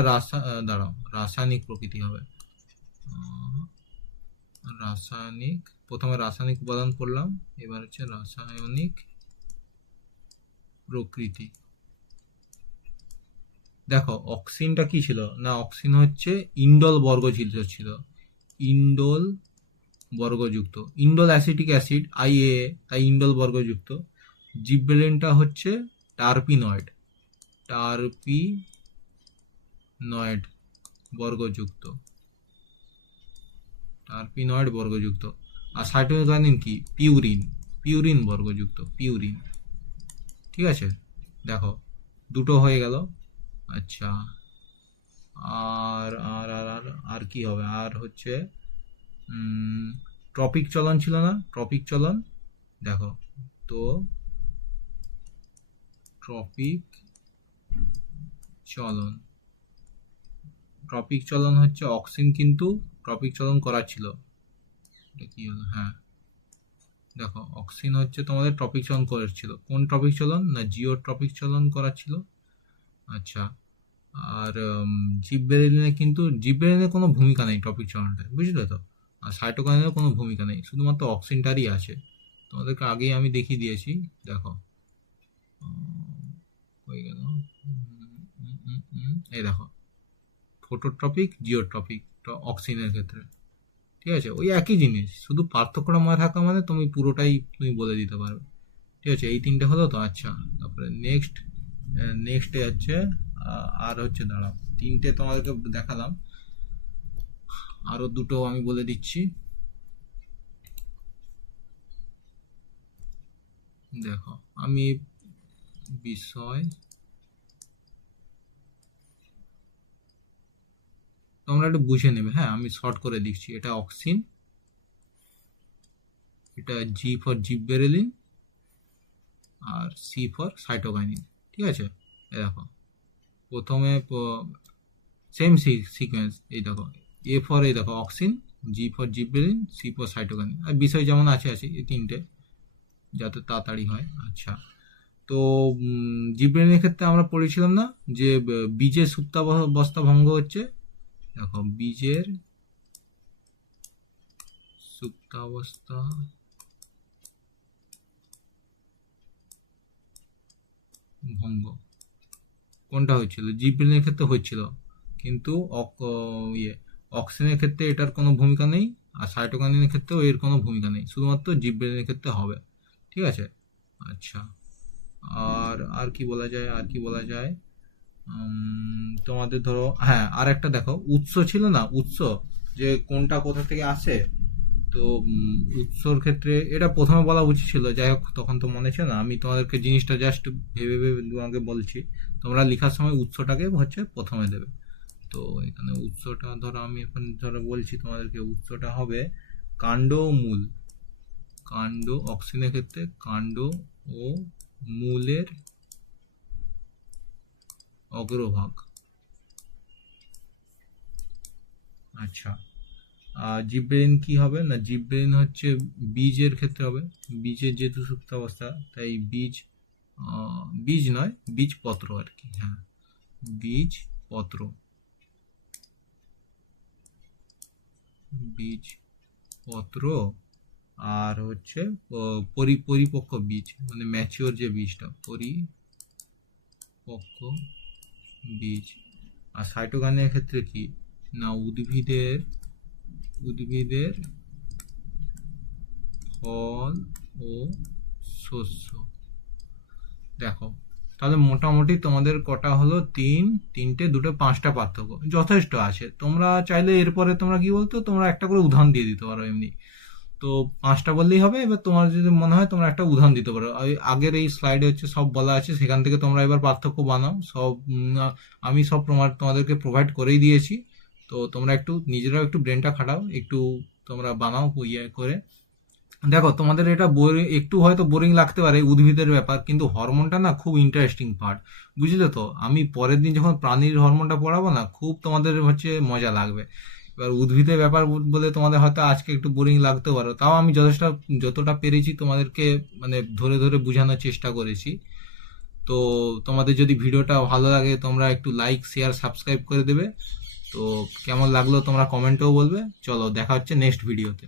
দাঁড়াও, রাসায়নিক প্রকৃতি হবে। আহ, রাসায়নিক, প্রথমে রাসায়নিক উপাদান পড়লাম, এবার হচ্ছে রাসায়নিক প্রকৃতি। দেখো, অক্সিনটা কি ছিল না, অক্সিন হচ্ছে ইন্ডল বর্গযুক্ত ছিল। ইন্ডল বর্গযুক্ত, ইন্ডল অ্যাসিটিক অ্যাসিড, তাই ইন্ডল বর্গযুক্ত। জিবরেলিনটা হচ্ছে টার্পিনয়েড, টার্পিনয়েড বর্গযুক্ত, টার্পিনয়েড বর্গযুক্ত। আর সাইটোকাইনিন কি, পিউরিন, পিউরিন বর্গযুক্ত, পিউরিন। ঠিক আছে, দেখো দুটো হয়ে গেল। আচ্ছা, আর আর আর আর আর কি হবে, আর হচ্ছে ট্রপিক চলন ছিল না, ট্রপিক চলন। দেখো, তো ট্রপিক চলন, ট্রপিক চলন হচ্ছে অক্সিন কিন্তু ট্রপিক চলন করা ছিল। এটা কি হলো, হ্যাঁ, দেখো অক্সিন হচ্ছে তোমাদের ট্রপিক চলন করেছিল, কোন ট্রপিক চলন না, জিও ট্রপিক চলন করা ছিল। আচ্ছা, আর জিবরেলিনে কিন্তু, জিবরেলিনে কোনো ভূমিকা নেই ট্রপিক চলনটা, বুঝলে তো। আর সাইটোকাইনেরও কোনো ভূমিকা নেই, শুধুমাত্র অক্সিনটারই আছে। তোমাদেরকে আগেই আমি দেখিয়ে দিয়েছি। দেখো, হয়ে গেল। এই দেখো, ফোটোট্রপিক, জিওট্রপিক, অক্সিজেনের ক্ষেত্রে। ঠিক আছে, ওই একই জিনিস, শুধু পার্থক্যটা মনে থাকা মানে তুমি পুরোটাই তুমি বলে দিতে পারবে। ঠিক আছে, এই তিনটে হলো তো। আচ্ছা, তারপরে নেক্সটে হচ্ছে আর হচ্ছে দাঁড়াও, তিনটে তোমাদেরকে দেখালাম, আরো দুটো আমি বলে দিচ্ছি। দেখো, আমি বিষয়, তোমরা একটু বুঝে নেবে। হ্যাঁ, আমি শর্ট করে দিচ্ছি। এটা অক্সিন, এটা জি ফর জিববেরেলিন, আর সি ফর সাইটোকাইনিন। ঠিক আছে, এ দেখো প্রথমে সেম সিকোয়েন্স। এই দেখো এ ফর, এই দেখো auxin, G for gibberellin, C for cytokinin, আর বিষয় যেমন আছে আছে এই তিনটে, যাতে তাড়াতাড়ি হয়। আচ্ছা, তো জিবরেলিনের ক্ষেত্রে আমরা পড়েছিলাম না যে বীজের সুপ্তাবস্থা ভঙ্গ হচ্ছে। দেখো বীজের সুপ্তাবস্থা ভঙ্গ কোনটা হচ্ছিল? জিবরেলিনের ক্ষেত্রে হচ্ছিল, কিন্তু অক্সিজেনের ক্ষেত্রে এটার কোনো ভূমিকা নেই, আর সাইটোকাইনিনের ক্ষেত্রেও এর কোনো ভূমিকা নেই, শুধুমাত্র জিবরেলিনের ক্ষেত্রে হবে। ঠিক আছে। আচ্ছা, আর আর কি বলা যায়, আর কি বলা যায়, তোমাদের ধরো, হ্যাঁ আর একটা দেখো উৎস ছিল না, উৎস যে কোনটা কোথা থেকে আসে। তো উৎসর ক্ষেত্রে এটা প্রথমে বলা উচিত ছিল, যাই হোক তখন তো মনে ছিল না, আমি তোমাদেরকে জিনিসটা জাস্ট ভেবে ভেবে তোমাকে বলছি। তোমরা লেখার সময় উৎসটাকে হচ্ছে প্রথমে দেবে। তো এখানে উৎসটা ধরো, আমি এখন ধরো বলছি তোমাদেরকে, উৎসটা হবে কাণ্ড ও মূল। কাণ্ড, অক্সিজেনের ক্ষেত্রে কাণ্ড ও মূলের অগ্রভাগ। আচ্ছা, আর জিবরেলিন কি হবে না, জিবরেলিন হচ্ছে বীজের ক্ষেত্রে হবে। বীজের যেহেতু সুপ্তাবস্থা, তাই বীজ, বীজ নয় বীজপত্র আর কি, হ্যাঁ বীজপত্র, বীজপত্র। আর হচ্ছে পরিপক্ক বীজ, মানে ম্যাচিওর যে বীজটা, পরিপক্ক বীজ। আর সাইটোকাইনের ক্ষেত্রে কি না, উদ্ভিদের ফল ও শস্য। দেখো তাহলে মোটামুটি তোমাদের কটা হলো, তিনটে, দুটো, পাঁচটা পার্থক্য যথেষ্ট আছে। তোমরা চাইলে এরপরে তোমরা কি বলতো, তোমরা একটা করে উদাহরণ দিয়ে দিতে পারো এমনি। তো পাঁচটা বললেই হবে। এবার তোমার যদি মনে হয় তোমরা একটা উদাহরণ দিতে পারো, আগের এই স্লাইডে হচ্ছে সব বলা আছে, সেখান থেকে তোমরা এবার পার্থক্য বানাও সব। আমি সব তোমাদেরকে প্রোভাইড করেই দিয়েছি। তো তোমরা একটু নিজেরাও একটু ব্রেনটা খাটাও, একটু তোমরা বানাও ইয়ে করে। দেখো তোমাদের এটা একটু হয়তো বোরিং লাগতে পারে উদ্ভিদের ব্যাপার, কিন্তু হরমোনটা না খুব ইন্টারেস্টিং পার্ট, বুঝলে তো? আমি পরের দিন যখন প্রাণীর হরমোনটা পড়াবো না, খুব তোমাদের হচ্ছে মজা লাগবে। এবার উদ্ভিদের ব্যাপার বলে তোমাদের হয়তো আজকে একটু বোরিং লাগতে পারো, তাও আমি যতটা পেরেছি তোমাদেরকে মানে ধরে ধরে বোঝানোর চেষ্টা করেছি। তো তোমাদের যদি ভিডিওটা ভালো লাগে, তোমরা একটু লাইক, শেয়ার, সাবস্ক্রাইব করে দেবে। তো কেমন লাগলো তোমরা কমেন্টেও বলবে। চলো দেখা হচ্ছে নেক্সট ভিডিওতে।